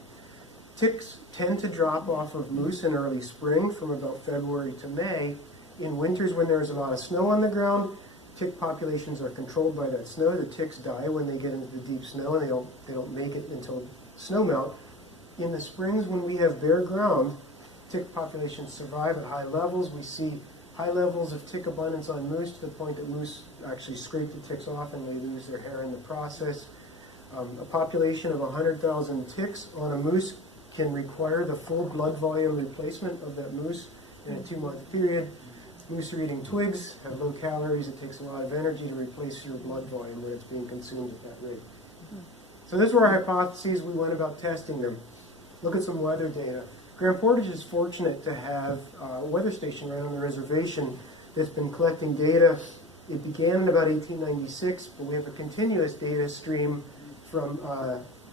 Ticks tend to drop off of moose in early spring from about February to May. In winters when there's a lot of snow on the ground, tick populations are controlled by that snow. The ticks die when they get into the deep snow, and they don't make it until snow melt. In the springs when we have bare ground, tick populations survive at high levels. We see high levels of tick abundance on moose to the point that moose actually scrape the ticks off and they lose their hair in the process. A population of 100,000 ticks on a moose can require the full blood volume replacement of that moose in a 2-month period. Moose are eating twigs, have low calories. It takes a lot of energy to replace your blood volume when it's being consumed at that rate. So those were our hypotheses. We went about testing them. Look at some weather data. Grand Portage is fortunate to have a weather station right on the reservation that's been collecting data. It began in about 1896, but we have a continuous data stream from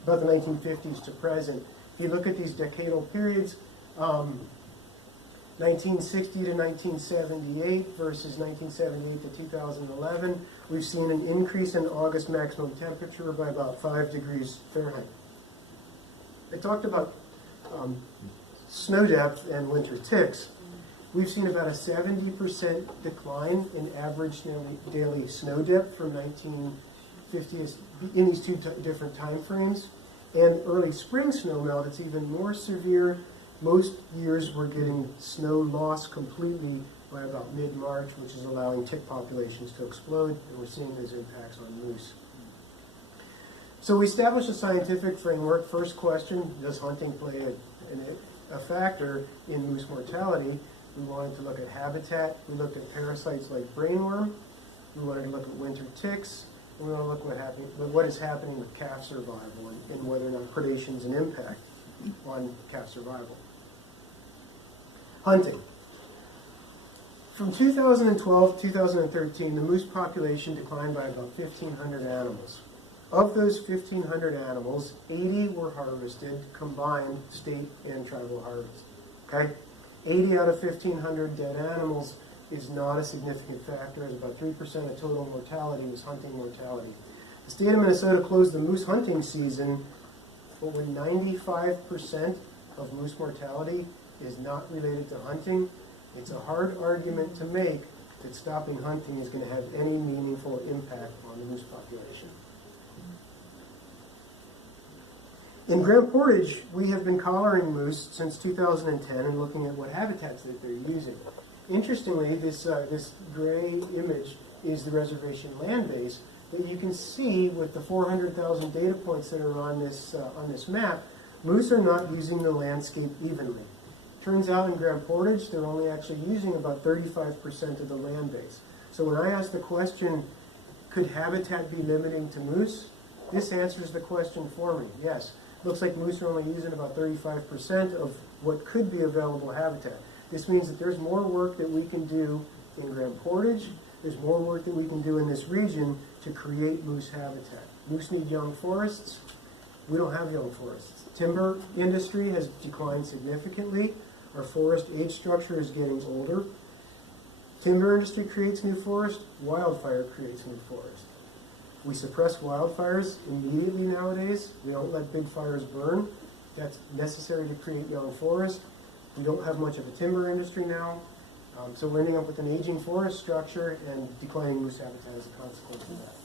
about the 1950s to present. If you look at these decadal periods, 1960 to 1978 versus 1978 to 2011, we've seen an increase in August maximum temperature by about 5 degrees Fahrenheit. I talked about snow depth and winter ticks. We've seen about a 70% decline in average daily snow depth from 1950s in these two different time frames. and early spring snowmelt, it's even more severe. Most years we're getting snow loss completely by about mid-March, which is allowing tick populations to explode, and we're seeing those impacts on moose. So we established a scientific framework. First question, does hunting play a factor in moose mortality? We wanted to look at habitat. We looked at parasites like brainworm. We wanted to look at winter ticks. And we want to look at what is happening with calf survival and whether or not predation is an impact on calf survival. Hunting. From 2012 to 2013, the moose population declined by about 1,500 animals. Of those 1,500 animals, 80 were harvested, combined state and tribal harvest. Okay? 80 out of 1,500 dead animals is not a significant factor, as about 3% of total mortality is hunting mortality. The state of Minnesota closed the moose hunting season, but when 95% of moose mortality is not related to hunting, it's a hard argument to make that stopping hunting is going to have any meaningful impact on the moose population. In Grand Portage, we have been collaring moose since 2010 and looking at what habitats that they're using. Interestingly, this gray image is the reservation land base that you can see with the 400,000 data points that are on this map. Moose are not using the landscape evenly. Turns out in Grand Portage, they're only actually using about 35% of the land base. So when I ask the question, could habitat be limiting to moose? This answers the question for me, yes. Looks like moose are only using about 35% of what could be available habitat. This means that there's more work that we can do in Grand Portage. There's more work that we can do in this region to create moose habitat. Moose need young forests. We don't have young forests. Timber industry has declined significantly. Our forest age structure is getting older. Timber industry creates new forest. Wildfire creates new forest. We suppress wildfires immediately nowadays. We don't let big fires burn. That's necessary to create young forest. We don't have much of a timber industry now. So we're ending up with an aging forest structure and declining moose habitat as a consequence of that.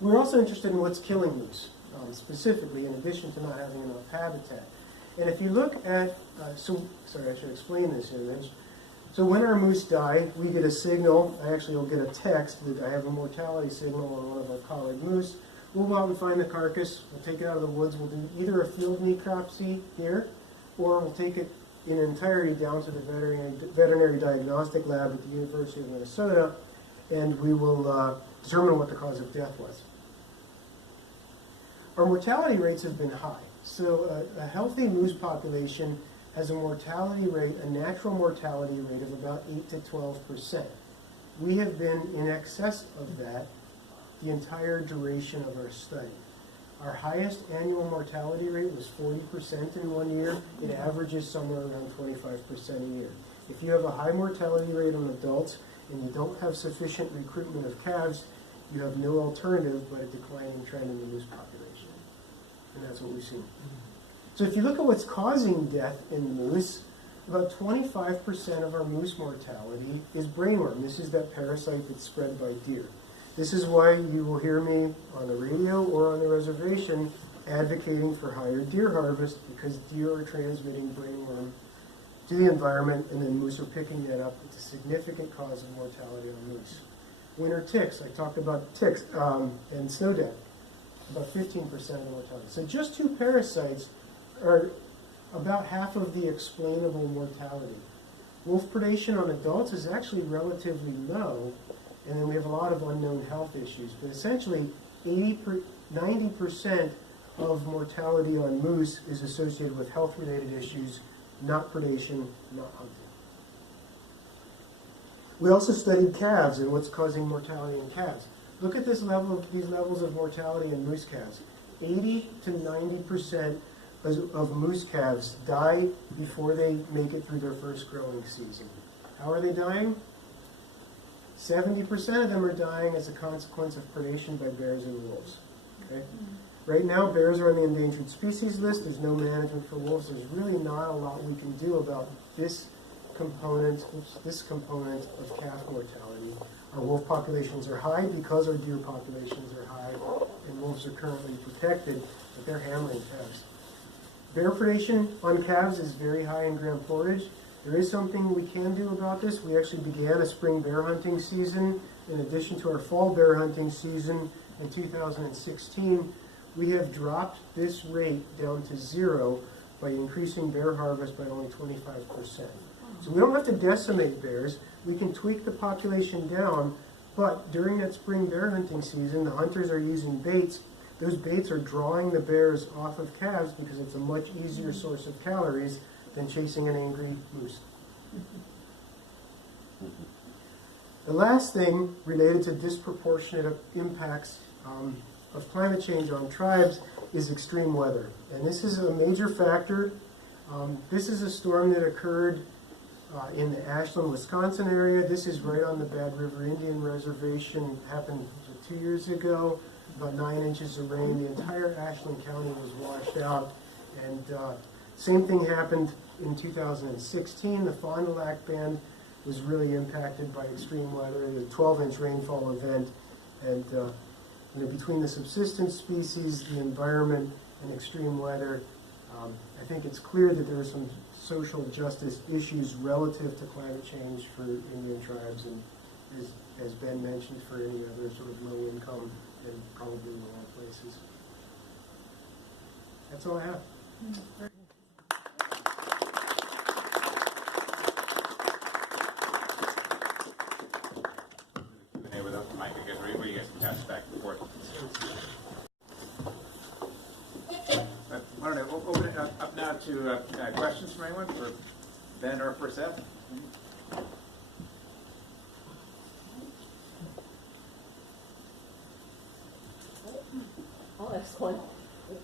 We're also interested in what's killing moose, specifically, in addition to not having enough habitat. And if you look at, sorry, I should explain this image. So when our moose die, we get a signal. I actually will get a text that I have a mortality signal on one of our collared moose. We'll go out and find the carcass. We'll take it out of the woods. We'll do either a field necropsy here, or we'll take it in entirety down to the veterinary diagnostic lab at the University of Minnesota, and we will determine what the cause of death was. Our mortality rates have been high. So a healthy moose population has a mortality rate, a natural mortality rate of about 8 to 12%. We have been in excess of that the entire duration of our study. Our highest annual mortality rate was 40% in 1 year. It averages somewhere around 25% a year. If you have a high mortality rate on adults and you don't have sufficient recruitment of calves, you have no alternative but a declining trend in the moose population. And that's what we've seen. So if you look at what's causing death in moose, about 25% of our moose mortality is brainworm. This is that parasite that's spread by deer. This is why you will hear me on the radio or on the reservation advocating for higher deer harvest, because deer are transmitting brainworm to the environment and then moose are picking that up. It's a significant cause of mortality on moose. Winter ticks, I talked about ticks and snow death, about 15% of the mortality. So just two parasites are about half of the explainable mortality. Wolf predation on adults is actually relatively low, and then we have a lot of unknown health issues. But essentially, 90% of mortality on moose is associated with health-related issues, not predation, not hunting. We also studied calves and what's causing mortality in calves. Look at these levels of mortality in moose calves. 80 to 90% of moose calves die before they make it through their first growing season. How are they dying? 70% of them are dying as a consequence of predation by bears and wolves. Okay? Right now, bears are on the endangered species list. There's no management for wolves. There's really not a lot we can do about this component of calf mortality. Our wolf populations are high because our deer populations are high, and wolves are currently protected, but they're hammering calves. Bear predation on calves is very high in Grand Portage. There is something we can do about this. We actually began a spring bear hunting season in addition to our fall bear hunting season in 2016. We have dropped this rate down to 0 by increasing bear harvest by only 25%. So we don't have to decimate bears. We can tweak the population down, but during that spring bear hunting season, the hunters are using baits. Those baits are drawing the bears off of calves because it's a much easier source of calories than chasing an angry moose. The last thing related to disproportionate impacts of climate change on tribes is extreme weather. And this is a major factor. This is a storm that occurred in the Ashland, Wisconsin area. This is right on the Bad River Indian Reservation. It happened 2 years ago. About 9 inches of rain. The entire Ashland County was washed out. And same thing happened in 2016. The Fond du Lac Band was really impacted by extreme weather, the 12-inch rainfall event. And between the subsistence species, the environment, and extreme weather, I think it's clear that there are some social justice issues relative to climate change for Indian tribes, and as Ben mentioned, for any other sort of low income and probably rural places. That's all I have. Q&A without the mic, I guess, or you guys can pass it back and forth. Why don't I open it up now to questions from anyone, for Ben or for Seth? I'll ask one.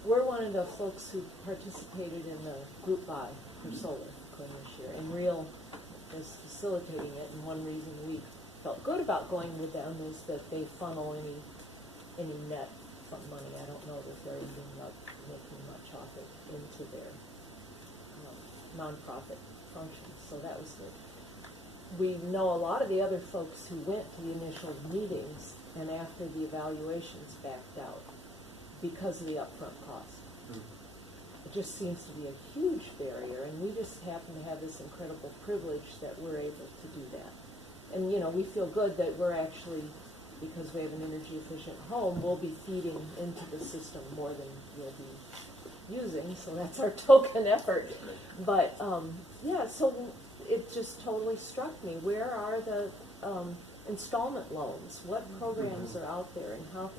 We're one of the folks who participated in the group buy for solar clean this year, and Real was facilitating it, and one reason we felt good about going with them is that they funnel any net from money. I don't know that they're even making much off it into their nonprofit functions, so that was good. We know a lot of the other folks who went to the initial meetings and after the evaluations backed out because of the upfront cost. It just seems to be a huge barrier, and we just happen to have this incredible privilege that we're able to do that. And we feel good that we're actually, because we have an energy efficient home, we'll be feeding into the system more than you'll be using, so that's our token effort. But yeah, so it just totally struck me. Where are the installment loans? What programs are out there, and how?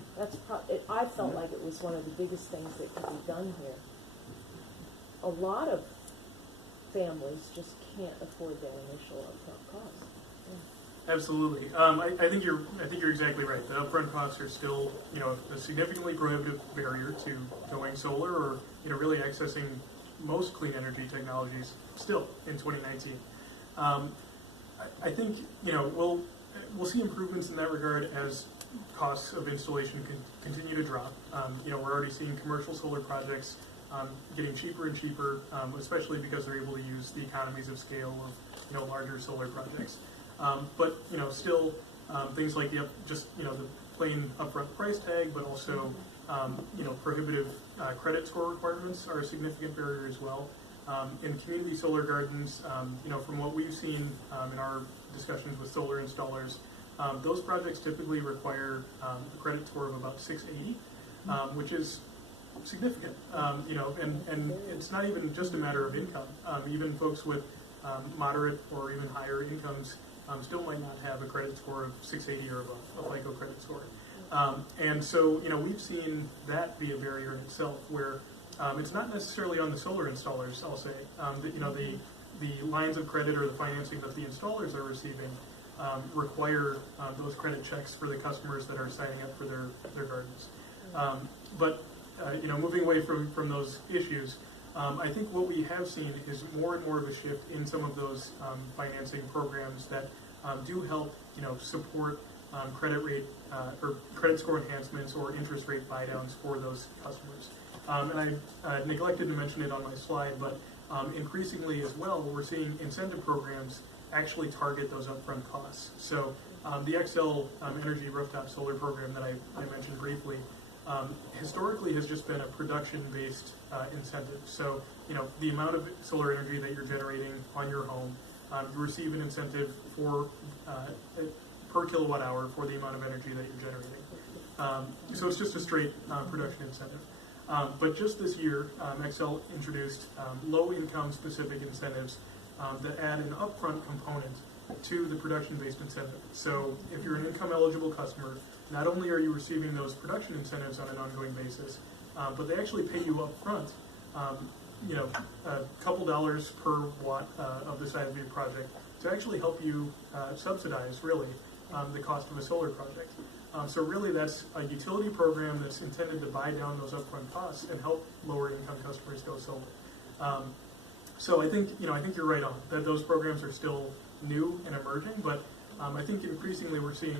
I felt like it was one of the biggest things that could be done here. A lot of families just can't afford that initial upfront cost. Yeah. Absolutely. I think you're exactly right. The upfront costs are still, a significantly prohibitive barrier to going solar or, really accessing most clean energy technologies still in 2019. I think, we'll see improvements in that regard as costs of installation continue to drop. We're already seeing commercial solar projects getting cheaper and cheaper, especially because they're able to use the economies of scale of, larger solar projects. But still things like the plain upfront price tag, but also prohibitive credit score requirements are a significant barrier as well. In community solar gardens, from what we've seen in our discussions with solar installers, those projects typically require a credit score of about 680, which is significant. And it's not even just a matter of income. Even folks with moderate or even higher incomes still might not have a credit score of 680 or above, a FICO credit score. And so, we've seen that be a barrier in itself, where it's not necessarily on the solar installers, I'll say. The lines of credit or the financing that the installers are receiving require those credit checks for the customers that are signing up for their gardens. But moving away from those issues, I think what we have seen is more and more of a shift in some of those financing programs that do help, support credit rate or credit score enhancements or interest rate buy downs for those customers. And I neglected to mention it on my slide, but increasingly as well, we're seeing incentive programs actually target those upfront costs. So the XL Energy Rooftop Solar Program that I mentioned briefly, historically has just been a production-based incentive. So, the amount of solar energy that you're generating on your home, you receive an incentive for per kilowatt hour for the amount of energy that you're generating. So it's just a straight production incentive. But just this year, Xcel introduced low-income specific incentives that add an upfront component to the production-based incentive. So if you're an income-eligible customer, not only are you receiving those production incentives on an ongoing basis, but they actually pay you upfront, a couple dollars per watt of the size of your project to actually help you subsidize, really, the cost of a solar project. So really, that's a utility program that's intended to buy down those upfront costs and help lower-income customers go solar. So I think you're right on that. Those programs are still new and emerging, but I think increasingly we're seeing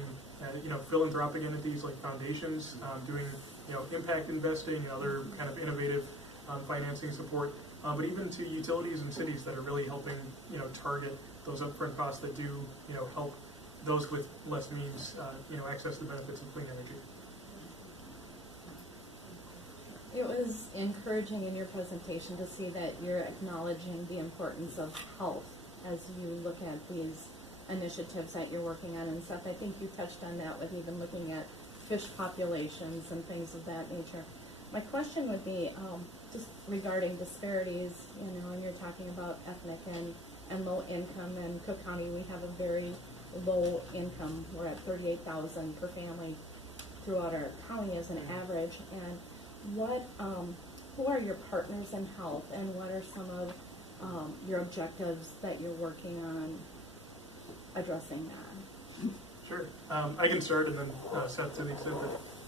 philanthropic entities like foundations doing impact investing and other kind of innovative financing support, but even to utilities and cities that are really helping target those upfront costs that do help those with less means access the benefits of clean energy. It was encouraging in your presentation to see that you're acknowledging the importance of health as you look at these initiatives that you're working on. And Seth, I think you touched on that with even looking at fish populations and things of that nature. My question would be just regarding disparities, and you're talking about ethnic and low income. In Cook County, we have a very low income. We're at $38,000 per family throughout our county as an average. And who are your partners in health, and what are some of your objectives that you're working on addressing that? Sure. I can start, and then Seth, to the extent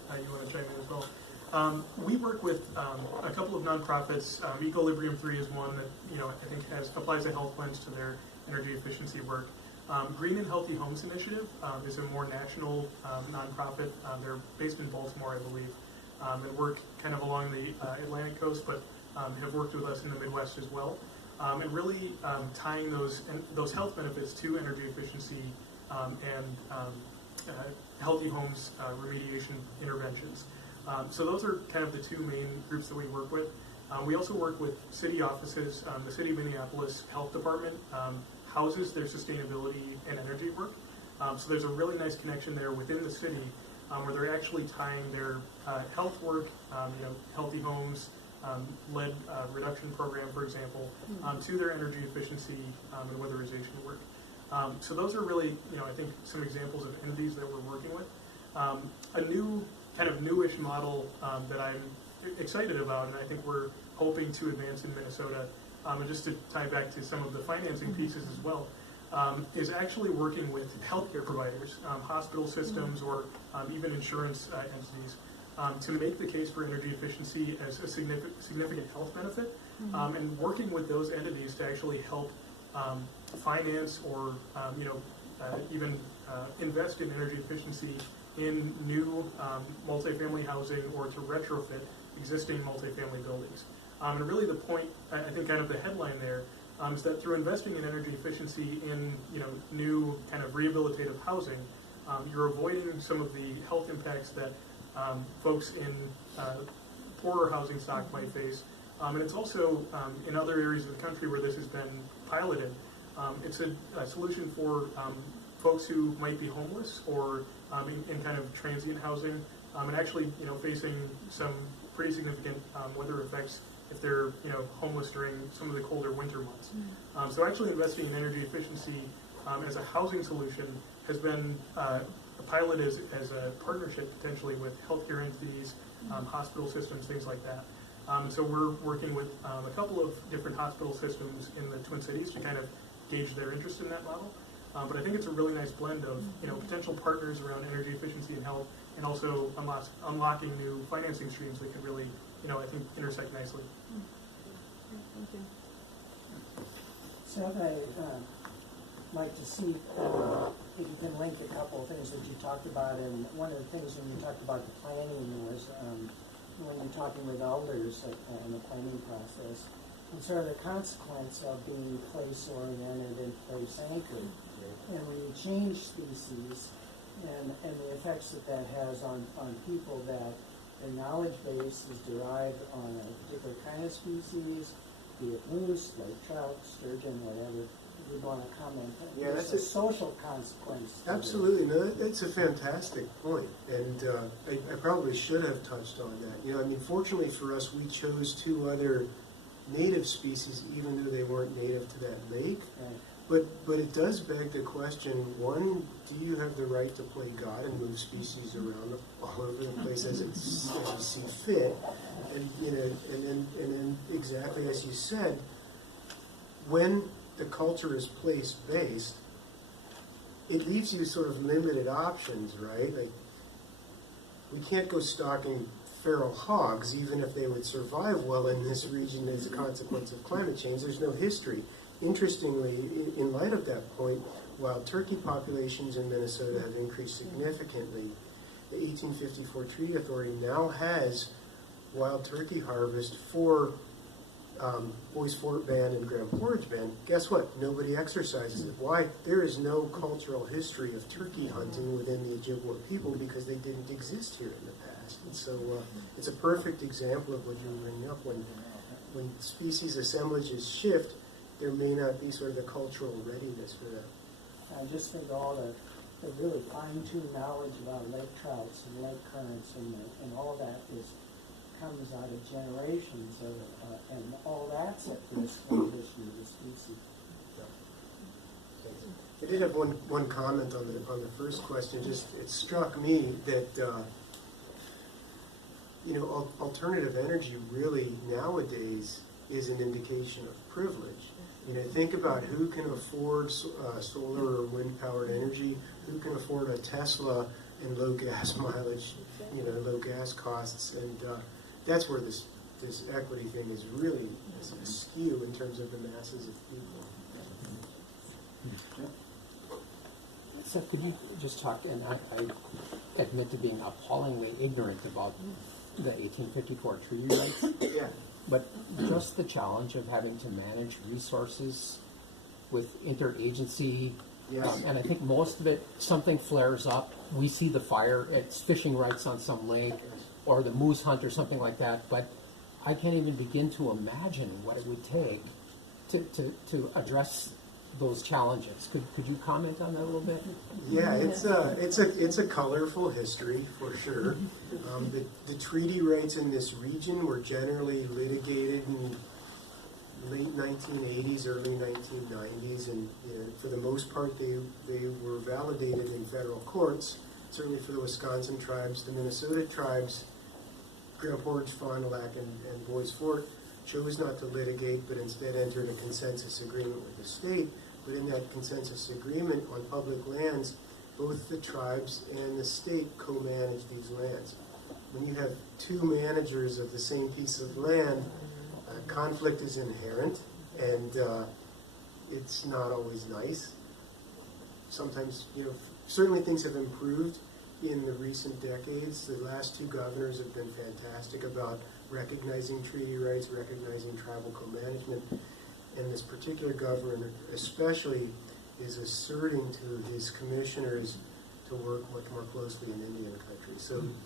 that you want to chime in as well. We work with a couple of nonprofits. Equilibrium 3 is one that I think applies a health lens to their energy efficiency work. Green and Healthy Homes Initiative is a more national nonprofit. They're based in Baltimore, I believe, and work kind of along the Atlantic coast, but have worked with us in the Midwest as well. And really tying those health benefits to energy efficiency and healthy homes remediation interventions. So those are kind of the two main groups that we work with. We also work with city offices. The City of Minneapolis Health Department houses their sustainability and energy work. So there's a really nice connection there within the city where they're actually tying their health work, healthy homes, lead reduction program, for example, to their energy efficiency and weatherization work. So those are really, I think, some examples of entities that we're working with. A new, kind of newish model that I'm excited about, and I think we're hoping to advance in Minnesota, and just to tie back to some of the financing pieces as well, is actually working with healthcare providers, hospital systems, or even insurance entities, to make the case for energy efficiency as a significant health benefit, and working with those entities to actually help finance or even invest in energy efficiency in new multifamily housing or to retrofit existing multifamily buildings. And really the point, I think kind of the headline there, is that through investing in energy efficiency in new kind of rehabilitative housing, you're avoiding some of the health impacts that folks in poorer housing stock might face. And it's also in other areas of the country where this has been piloted. It's a solution for folks who might be homeless or in kind of transient housing, and actually facing some pretty significant weather effects if they're homeless during some of the colder winter months. So actually investing in energy efficiency as a housing solution has been piloted as a partnership potentially with healthcare entities, hospital systems, things like that. So we're working with a couple of different hospital systems in the Twin Cities to kind of gauge their interest in that model. But I think it's a really nice blend of potential partners around energy efficiency and health, and also unlocking new financing streams that could really I think intersect nicely. Thank you. Seth, I'd like to see if you can link a couple of things that you talked about, and one of the things when you talked about the planning was when you're talking with elders in the planning process, and sort of the consequence of being place-oriented and place-anchored. And when you change species and the effects that has on people that the knowledge base is derived on a particular kind of species, be it moose, lake trout, sturgeon, whatever. You'd want to comment. Yeah, There's that's a social consequence. to Absolutely, no, that's a fantastic point, and I probably should have touched on that. You know, I mean, fortunately for us, we chose 2 other native species, even though they weren't native to that lake. Right. But it does beg the question: one, do you have the right to play God and move species around all over the place as you see fit? And you know, and then exactly as you said, when the culture is place-based, it leaves you sort of limited options, right? Like, we can't go stalking feral hogs, even if they would survive well in this region as a consequence of climate change. There's no history. Interestingly, in light of that point, wild turkey populations in Minnesota have increased significantly. The 1854 Treaty Authority now has wild turkey harvest for Boys Fort Band and Grand Portage Band. Guess what? Nobody exercises it. Why? There is no cultural history of turkey hunting within the Ojibwa people because they didn't exist here in the past. And so it's a perfect example of what you're bringing up. When species assemblages shift, there may not be sort of the cultural readiness for that. I just think all the really fine-tuned knowledge about lake trouts and lake currents and all that comes out of generations of, and all that's at risk from addition to the species. I did have one comment on the first question. Just it struck me that you know, alternative energy really nowadays is an indication of privilege. You know, think about who can afford solar or wind powered energy, who can afford a Tesla and low gas mileage, you know, low gas costs, and that's where this equity thing is really askew in terms of the masses of people. Seth, could you just talk, and I admit to being appallingly ignorant about the 1854 treaty rights, Yeah. but just the challenge of having to manage resources with interagency, Yes. and I think most of it, something flares up, we see the fire, it's fishing rights on some lake, or the moose hunt or something like that, but I can't even begin to imagine what it would take to address those challenges. Could you comment on that a little bit? Yeah, it's a colorful history for sure. The treaty rights in this region were generally litigated in late 1980s, early 1990s, and you know, for the most part they were validated in federal courts. Certainly for the Wisconsin tribes, the Minnesota tribes, Grand Portage, Fond du Lac, and Bois Forte chose not to litigate, but instead entered a consensus agreement with the state. But in that consensus agreement on public lands, both the tribes and the state co-manage these lands. When you have 2 managers of the same piece of land, conflict is inherent, and it's not always nice. Sometimes, you know, certainly things have improved in the recent decades. The last 2 governors have been fantastic about recognizing treaty rights, recognizing tribal co-management, and this particular governor especially is asserting to his commissioners to work much more closely in Indian country.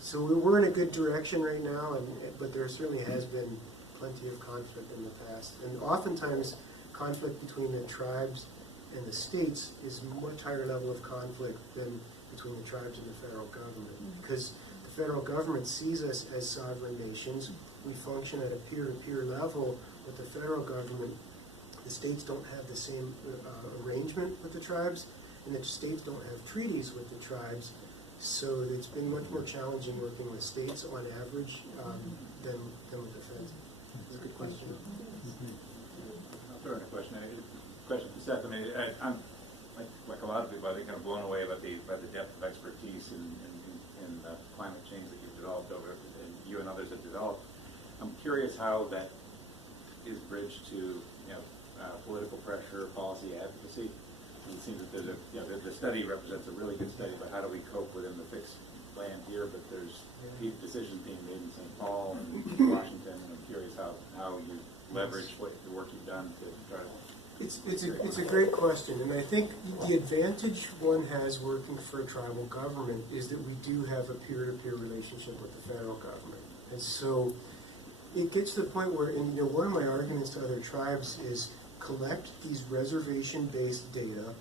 So we're in a good direction right now, but there certainly has been plenty of conflict in the past. And oftentimes, conflict between the tribes and the states is a much higher level of conflict than between the tribes and the federal government. Because the federal government sees us as sovereign nations. We function at a peer-to-peer level with the federal government. The states don't have the same arrangement with the tribes, and the states don't have treaties with the tribes. So it's been much more challenging working with states on average than with the feds. That's a good question. I'll throw in a question. Question for Seth. I mean, I'm like a lot of people, I think I'm blown away about the depth of expertise in climate change that you've developed over, and you and others have developed. I'm curious how that is bridged to political pressure, policy advocacy. And it seems that there's the study represents a really good study, but how do we cope within the fixed land here? But there's decisions being made in St. Paul and Washington, and I'm curious how you leverage the work you've done to try to. It's a great question, and I think the advantage one has working for a tribal government is that we do have a peer-to-peer relationship with the federal government, and so it gets to the point where, and one of my arguments to other tribes is collect these reservation-based data,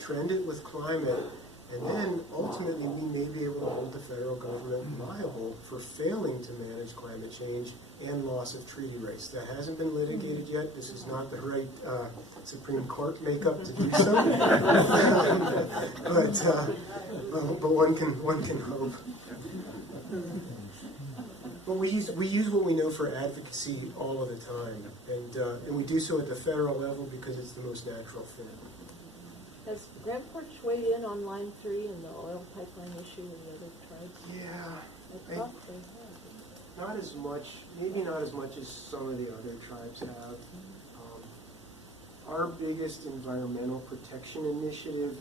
trend it with climate, and then ultimately we may be able to hold the federal government liable for failing to manage climate change and loss of treaty rights. That hasn't been litigated yet. This is not the right Supreme Court makeup to do so. but one can hope. But we use what we know for advocacy all of the time, and we do so at the federal level because it's the most natural fit. Has Grand Portage weighed in on Line 3 and the oil pipeline issue and the other tribes? Yeah. I thought they had. Not as much, maybe not as much as some of the other tribes have. Our biggest environmental protection initiative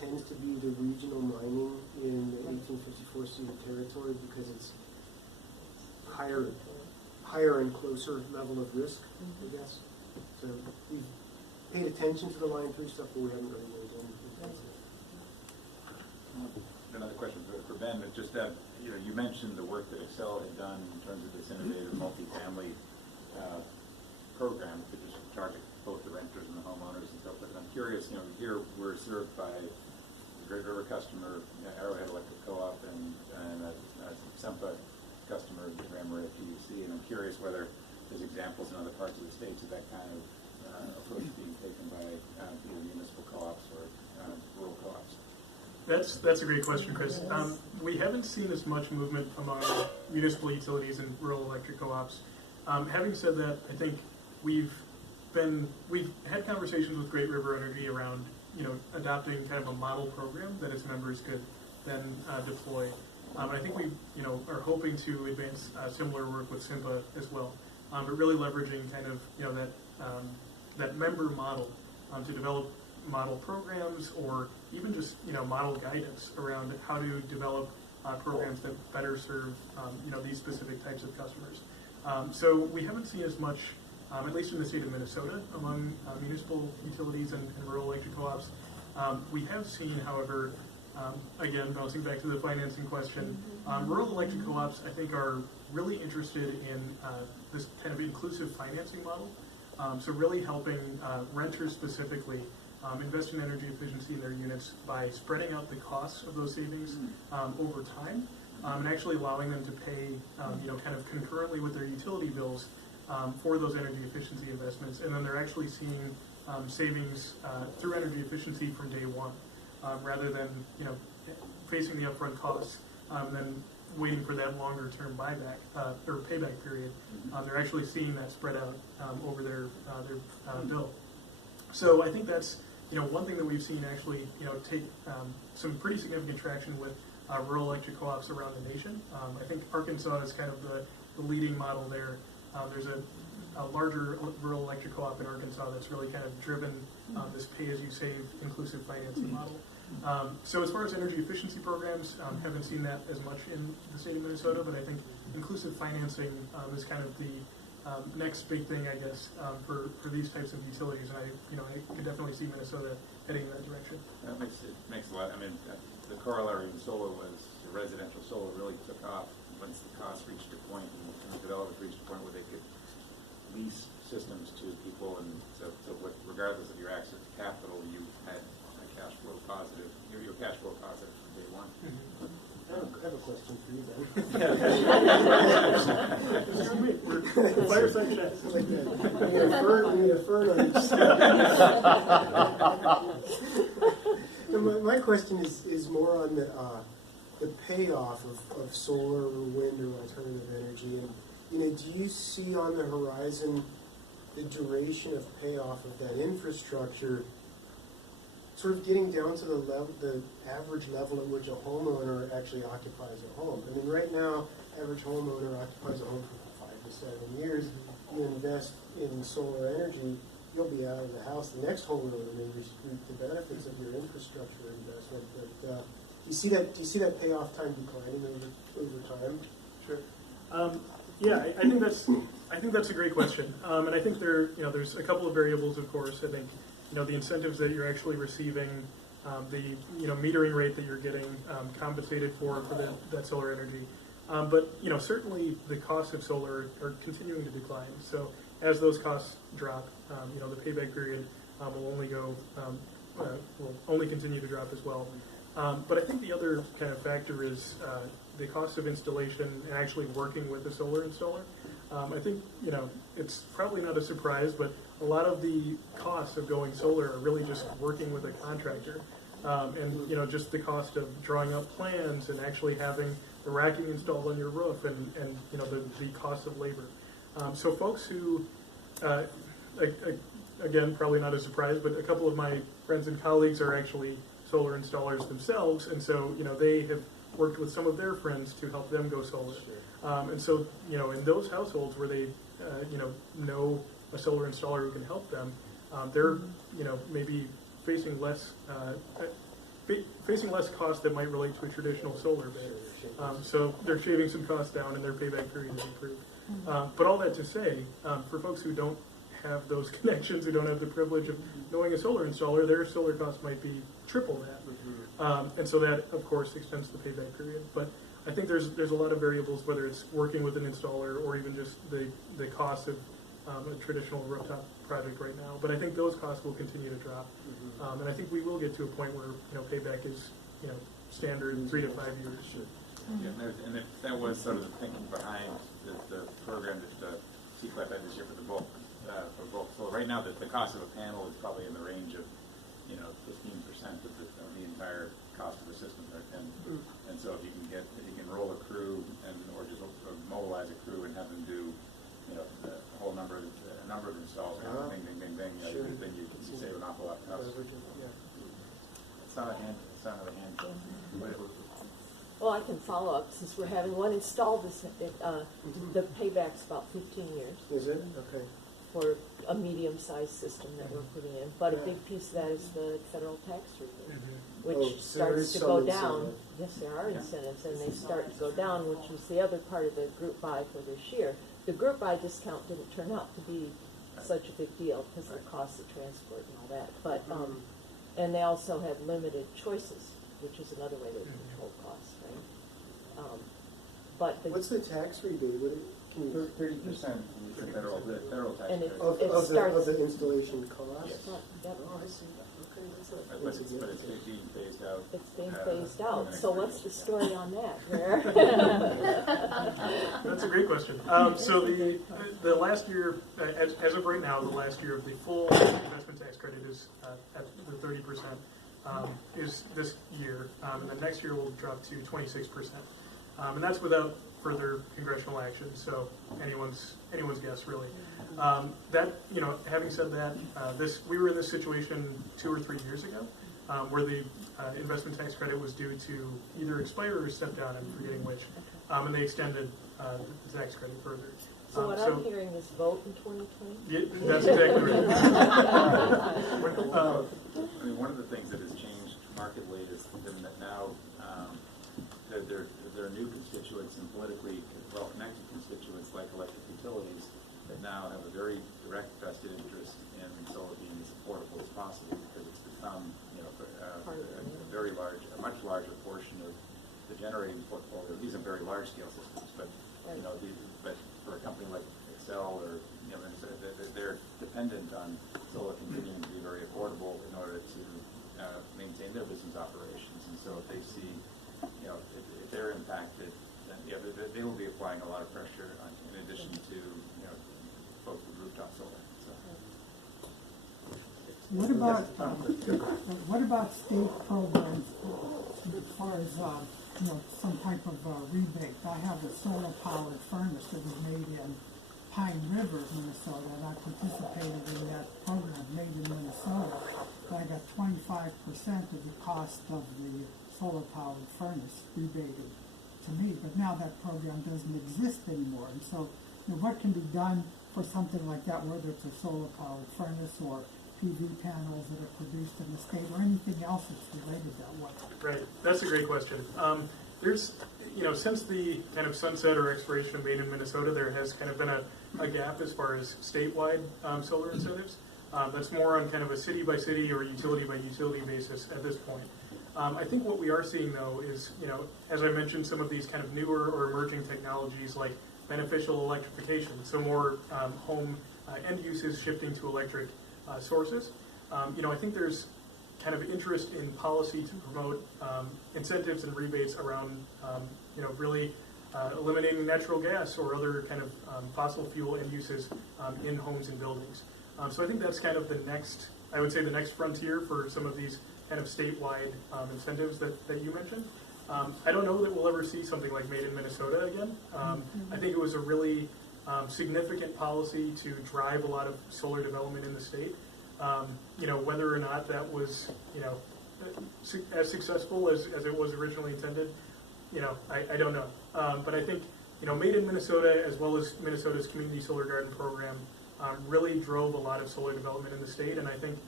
tends to be the regional mining in the 1854 ceded territory because it's higher and closer level of risk, I guess. So we've paid attention to the Line 3 stuff, but we haven't really weighed in. Another question for Ben, but just you mentioned the work that Excel had done in terms of this innovative multifamily program, which is target both the renters and the homeowners and so forth. And I'm curious, here we're served by the Great River customer, Arrowhead Electric Co-op, and a SEMPA customer, Marais PUC, and I'm curious whether there's examples in other parts of the states of that kind of approach being taken by either municipal co-ops or rural co-ops. That's a great question, Chris. We haven't seen as much movement among municipal utilities and rural electric co-ops. Having said that, I think we've had conversations with Great River Energy around adopting kind of a model program that its members could then deploy. And I think we are hoping to advance similar work with SIMPA as well, but really leveraging kind of that member model to develop model programs or even just model guidance around how to develop programs that better serve these specific types of customers. So we haven't seen as much, at least in the state of Minnesota, among municipal utilities and rural electric co-ops. We have seen, however, again, bouncing back to the financing question, rural electric co-ops, I think, are really interested in this kind of inclusive financing model. So really helping renters specifically invest in energy efficiency in their units by spreading out the costs of those savings over time, and actually allowing them to pay, kind of concurrently with their utility bills for those energy efficiency investments, and then they're actually seeing savings through energy efficiency from day one, rather than facing the upfront costs and then waiting for that longer term buyback or payback period. They're actually seeing that spread out over their bill. So I think that's one thing that we've seen actually take some pretty significant traction with rural electric co-ops around the nation. I think Arkansas is kind of the leading model there. There's a larger rural electric co-op in Arkansas that's really kind of driven this pay-as-you-save inclusive financing model. So as far as energy efficiency programs, haven't seen that as much in the state of Minnesota, but I think inclusive financing is kind of the next big thing, I guess, for these types of utilities, and I could definitely see Minnesota heading in that direction. That makes a lot. I mean, the corollary in solar was residential solar really took off once the costs reached a point and the developers reached a point where they could lease systems to people, and so regardless of your access to capital, you had a cash flow positive. You're cash flow positive from day one. I have a question for you, Ben. Fireside chat. We need a fern on each side. My question is more on the payoff of solar or wind or alternative energy. And do you see on the horizon the duration of payoff of that infrastructure sort of getting down to the average level at which a homeowner actually occupies a home? I mean, right now, average homeowner occupies a home for 5 to 7 years. You invest in solar energy, you'll be out of the house. The next homeowner may reap the benefits of your infrastructure investment. But do you see that payoff time declining over time? Sure. Yeah, I think that's a great question, and I think there's a couple of variables, of course. I think the incentives that you're actually receiving, the metering rate that you're getting compensated for that solar energy. But certainly the costs of solar are continuing to decline. So as those costs drop, the payback period will only continue to drop as well. But I think the other kind of factor is the cost of installation and actually working with a solar installer. I think it's probably not a surprise, but a lot of the costs of going solar are really just working with a contractor, and just the cost of drawing up plans and actually having the racking installed on your roof, and the cost of labor. So folks who, again, probably not a surprise, but a couple of my friends and colleagues are actually solar installers themselves, and so they have worked with some of their friends to help them go solar. And so in those households where they know a solar installer who can help them, they're maybe facing less cost that might relate to a traditional solar bid. So they're shaving some costs down and their payback period is improved. But all that to say, for folks who don't have those connections, who don't have the privilege of knowing a solar installer, their solar costs might be triple that. And so that, of course, extends the payback period. But I think there's a lot of variables, whether it's working with an installer or even just the cost of a traditional rooftop project right now. But I think those costs will continue to drop. And I think we will get to a point where payback is standard 3 to 5 years. Yeah, and that was sort of the thinking behind the program that CCLEP had this year for the bulk. So right now, the cost of a panel is probably in the range of 15% of the entire cost of the system. And so if you can roll a crew or just mobilize a crew and have them do a whole number of installs, bing, then you save an awful lot of costs. It's not a hand. Well, I can follow up since we're having one installed. The payback's about 15 years. Is it? Okay. For a medium-sized system that we're putting in. But a big piece of that is the federal tax rebate, which starts to go down. Yes, there are incentives, and they start to go down, which was the other part of the group buy for this year. The group buy discount didn't turn out to be such a big deal because of the cost of transport and all that. But and they also had limited choices, which is another way to control costs, right? But what's the tax rebate? 30% the federal tax and credit. Of the installation cost? Yes. Yep. Oh, I see. Okay, that's not But it's being phased out. It's being phased out. So what's the story on that? Where? That's a great question. So the last year, as of right now, the last year of the full investment tax credit is at the 30%. Is this year, and then next year will drop to 26%, and that's without further congressional action. So anyone's guess, really. That having said that, we were in this situation 2 or 3 years ago, where the investment tax credit was due to either expire or step down. I'm forgetting which, and they extended the tax credit further. So what I'm hearing is vote in 2020? Yeah, that's exactly right. I mean, one of the things that has changed markedly is that now there are new constituents and politically well-connected constituents like electric utilities that now have a very direct vested interest in solar being as affordable as possible because it's become a much larger portion of the generating portfolio. These are very large-scale systems, but but for a company like Excel or they're dependent on solar continuing to be very affordable in order to maintain their business operations. And so if they see, if they're impacted, then they will be applying a lot of pressure in addition to folks with rooftop solar. So. What about state programs as far as some type of rebate? I have a solar powered furnace that was made in Pine River, Minnesota, and I participated in that program, Made in Minnesota. And I got 25% of the cost of the solar powered furnace rebated to me. But now that program doesn't exist anymore. And so, what can be done for something like that, whether it's a solar powered furnace or PV panels that are produced in the state or anything else that's related that way? Right, that's a great question. There's, since the kind of sunset or expiration of Made in Minnesota, there has kind of been a gap as far as statewide solar incentives. That's more on kind of a city by city or utility by utility basis at this point. I think what we are seeing though is, as I mentioned, some of these kind of newer or emerging technologies like beneficial electrification, so more home end uses shifting to electric sources. I think there's kind of interest in policy to promote incentives and rebates around, really eliminating natural gas or other kind of fossil fuel end uses in homes and buildings. So I think that's kind of the next, I would say the next frontier for some of these kind of statewide incentives that you mentioned. I don't know that we'll ever see something like Made in Minnesota again. I think it was a really significant policy to drive a lot of solar development in the state. Whether or not that was, as successful as it was originally intended, I don't know. But I think, Made in Minnesota, as well as Minnesota's Community Solar Garden Program, really drove a lot of solar development in the state. And I think,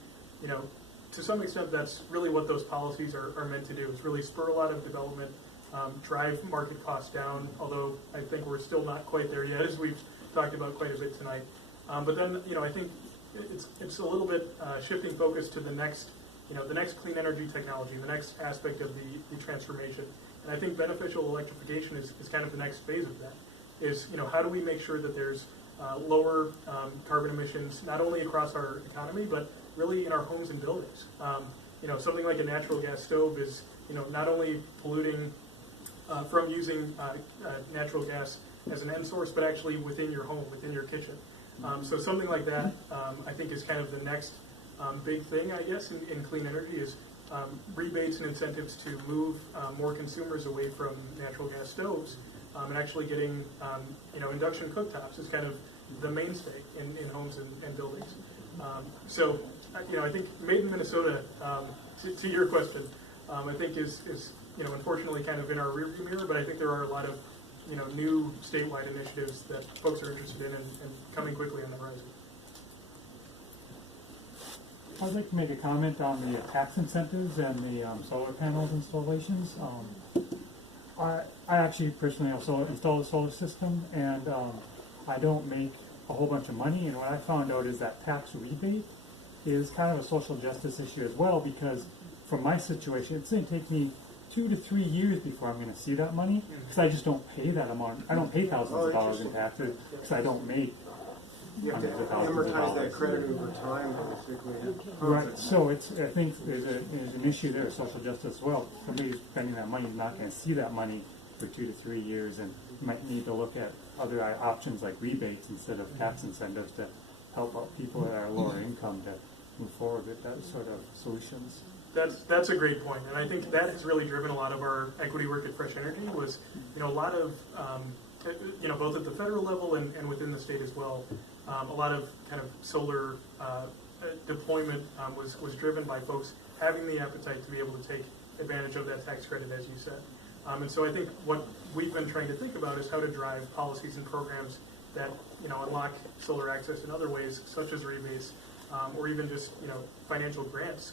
to some extent, that's really what those policies are meant to do, is really spur a lot of development, drive market costs down, although I think we're still not quite there yet, as we've talked about quite a bit tonight. But then, I think it's a little bit shifting focus to the next clean energy technology, the next aspect of the transformation. And I think beneficial electrification is kind of the next phase of that, is, how do we make sure that there's lower carbon emissions, not only across our economy, but really in our homes and buildings. Something like a natural gas stove is, not only polluting from using natural gas as an end source, but actually within your home, within your kitchen. So something like that, I think, is kind of the next big thing, I guess, in clean energy, is rebates and incentives to move more consumers away from natural gas stoves, and actually getting, induction cooktops is kind of the mainstay in homes and buildings. So, I think Made in Minnesota, to your question, I think is unfortunately kind of in our rearview mirror, but I think there are a lot of, new statewide initiatives that folks are interested in and coming quickly on the horizon. I'd like to make a comment on the tax incentives and the solar panels installations. I actually personally also installed a solar system, and I don't make a whole bunch of money, and what I found out is that tax rebate is kind of a social justice issue as well, because from my situation, it's going to take me 2 to 3 years before I'm going to see that money, because I just don't pay that amount. I don't pay thousands of dollars in taxes because I don't make You have to hundreds of thousands of amortize dollars. that credit over time, basically. Right, so I think there's an issue there, social justice as well. Somebody who's spending that money is not going to see that money for 2 to 3 years, and might need to look at other options like rebates instead of tax incentives to help out people that are lower income to move forward with that sort of solutions. That's a great point, and I think that has really driven a lot of our equity work at Fresh Energy. Was a lot of both at the federal level and within the state as well. A lot of kind of solar deployment was driven by folks having the appetite to be able to take advantage of that tax credit, as you said. And so I think what we've been trying to think about is how to drive policies and programs that unlock solar access in other ways, such as rebates, or even just financial grants,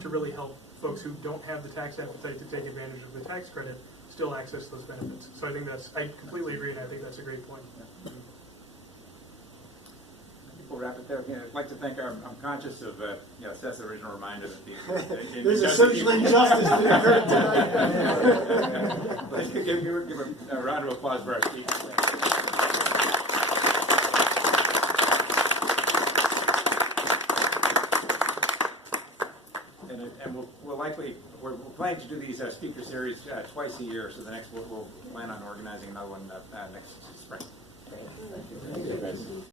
to really help folks who don't have the tax appetite to take advantage of the tax credit still access those benefits. So I think I completely agree, and I think that's a great point. We'll wrap it there. I'd like to thank I'm conscious of Seth's original reminder that There's a social injustice that occurred tonight. Let's give a round of applause for our speakers. And we're planning to do these speaker series twice a year, so the next we'll plan on organizing another one next spring. Great.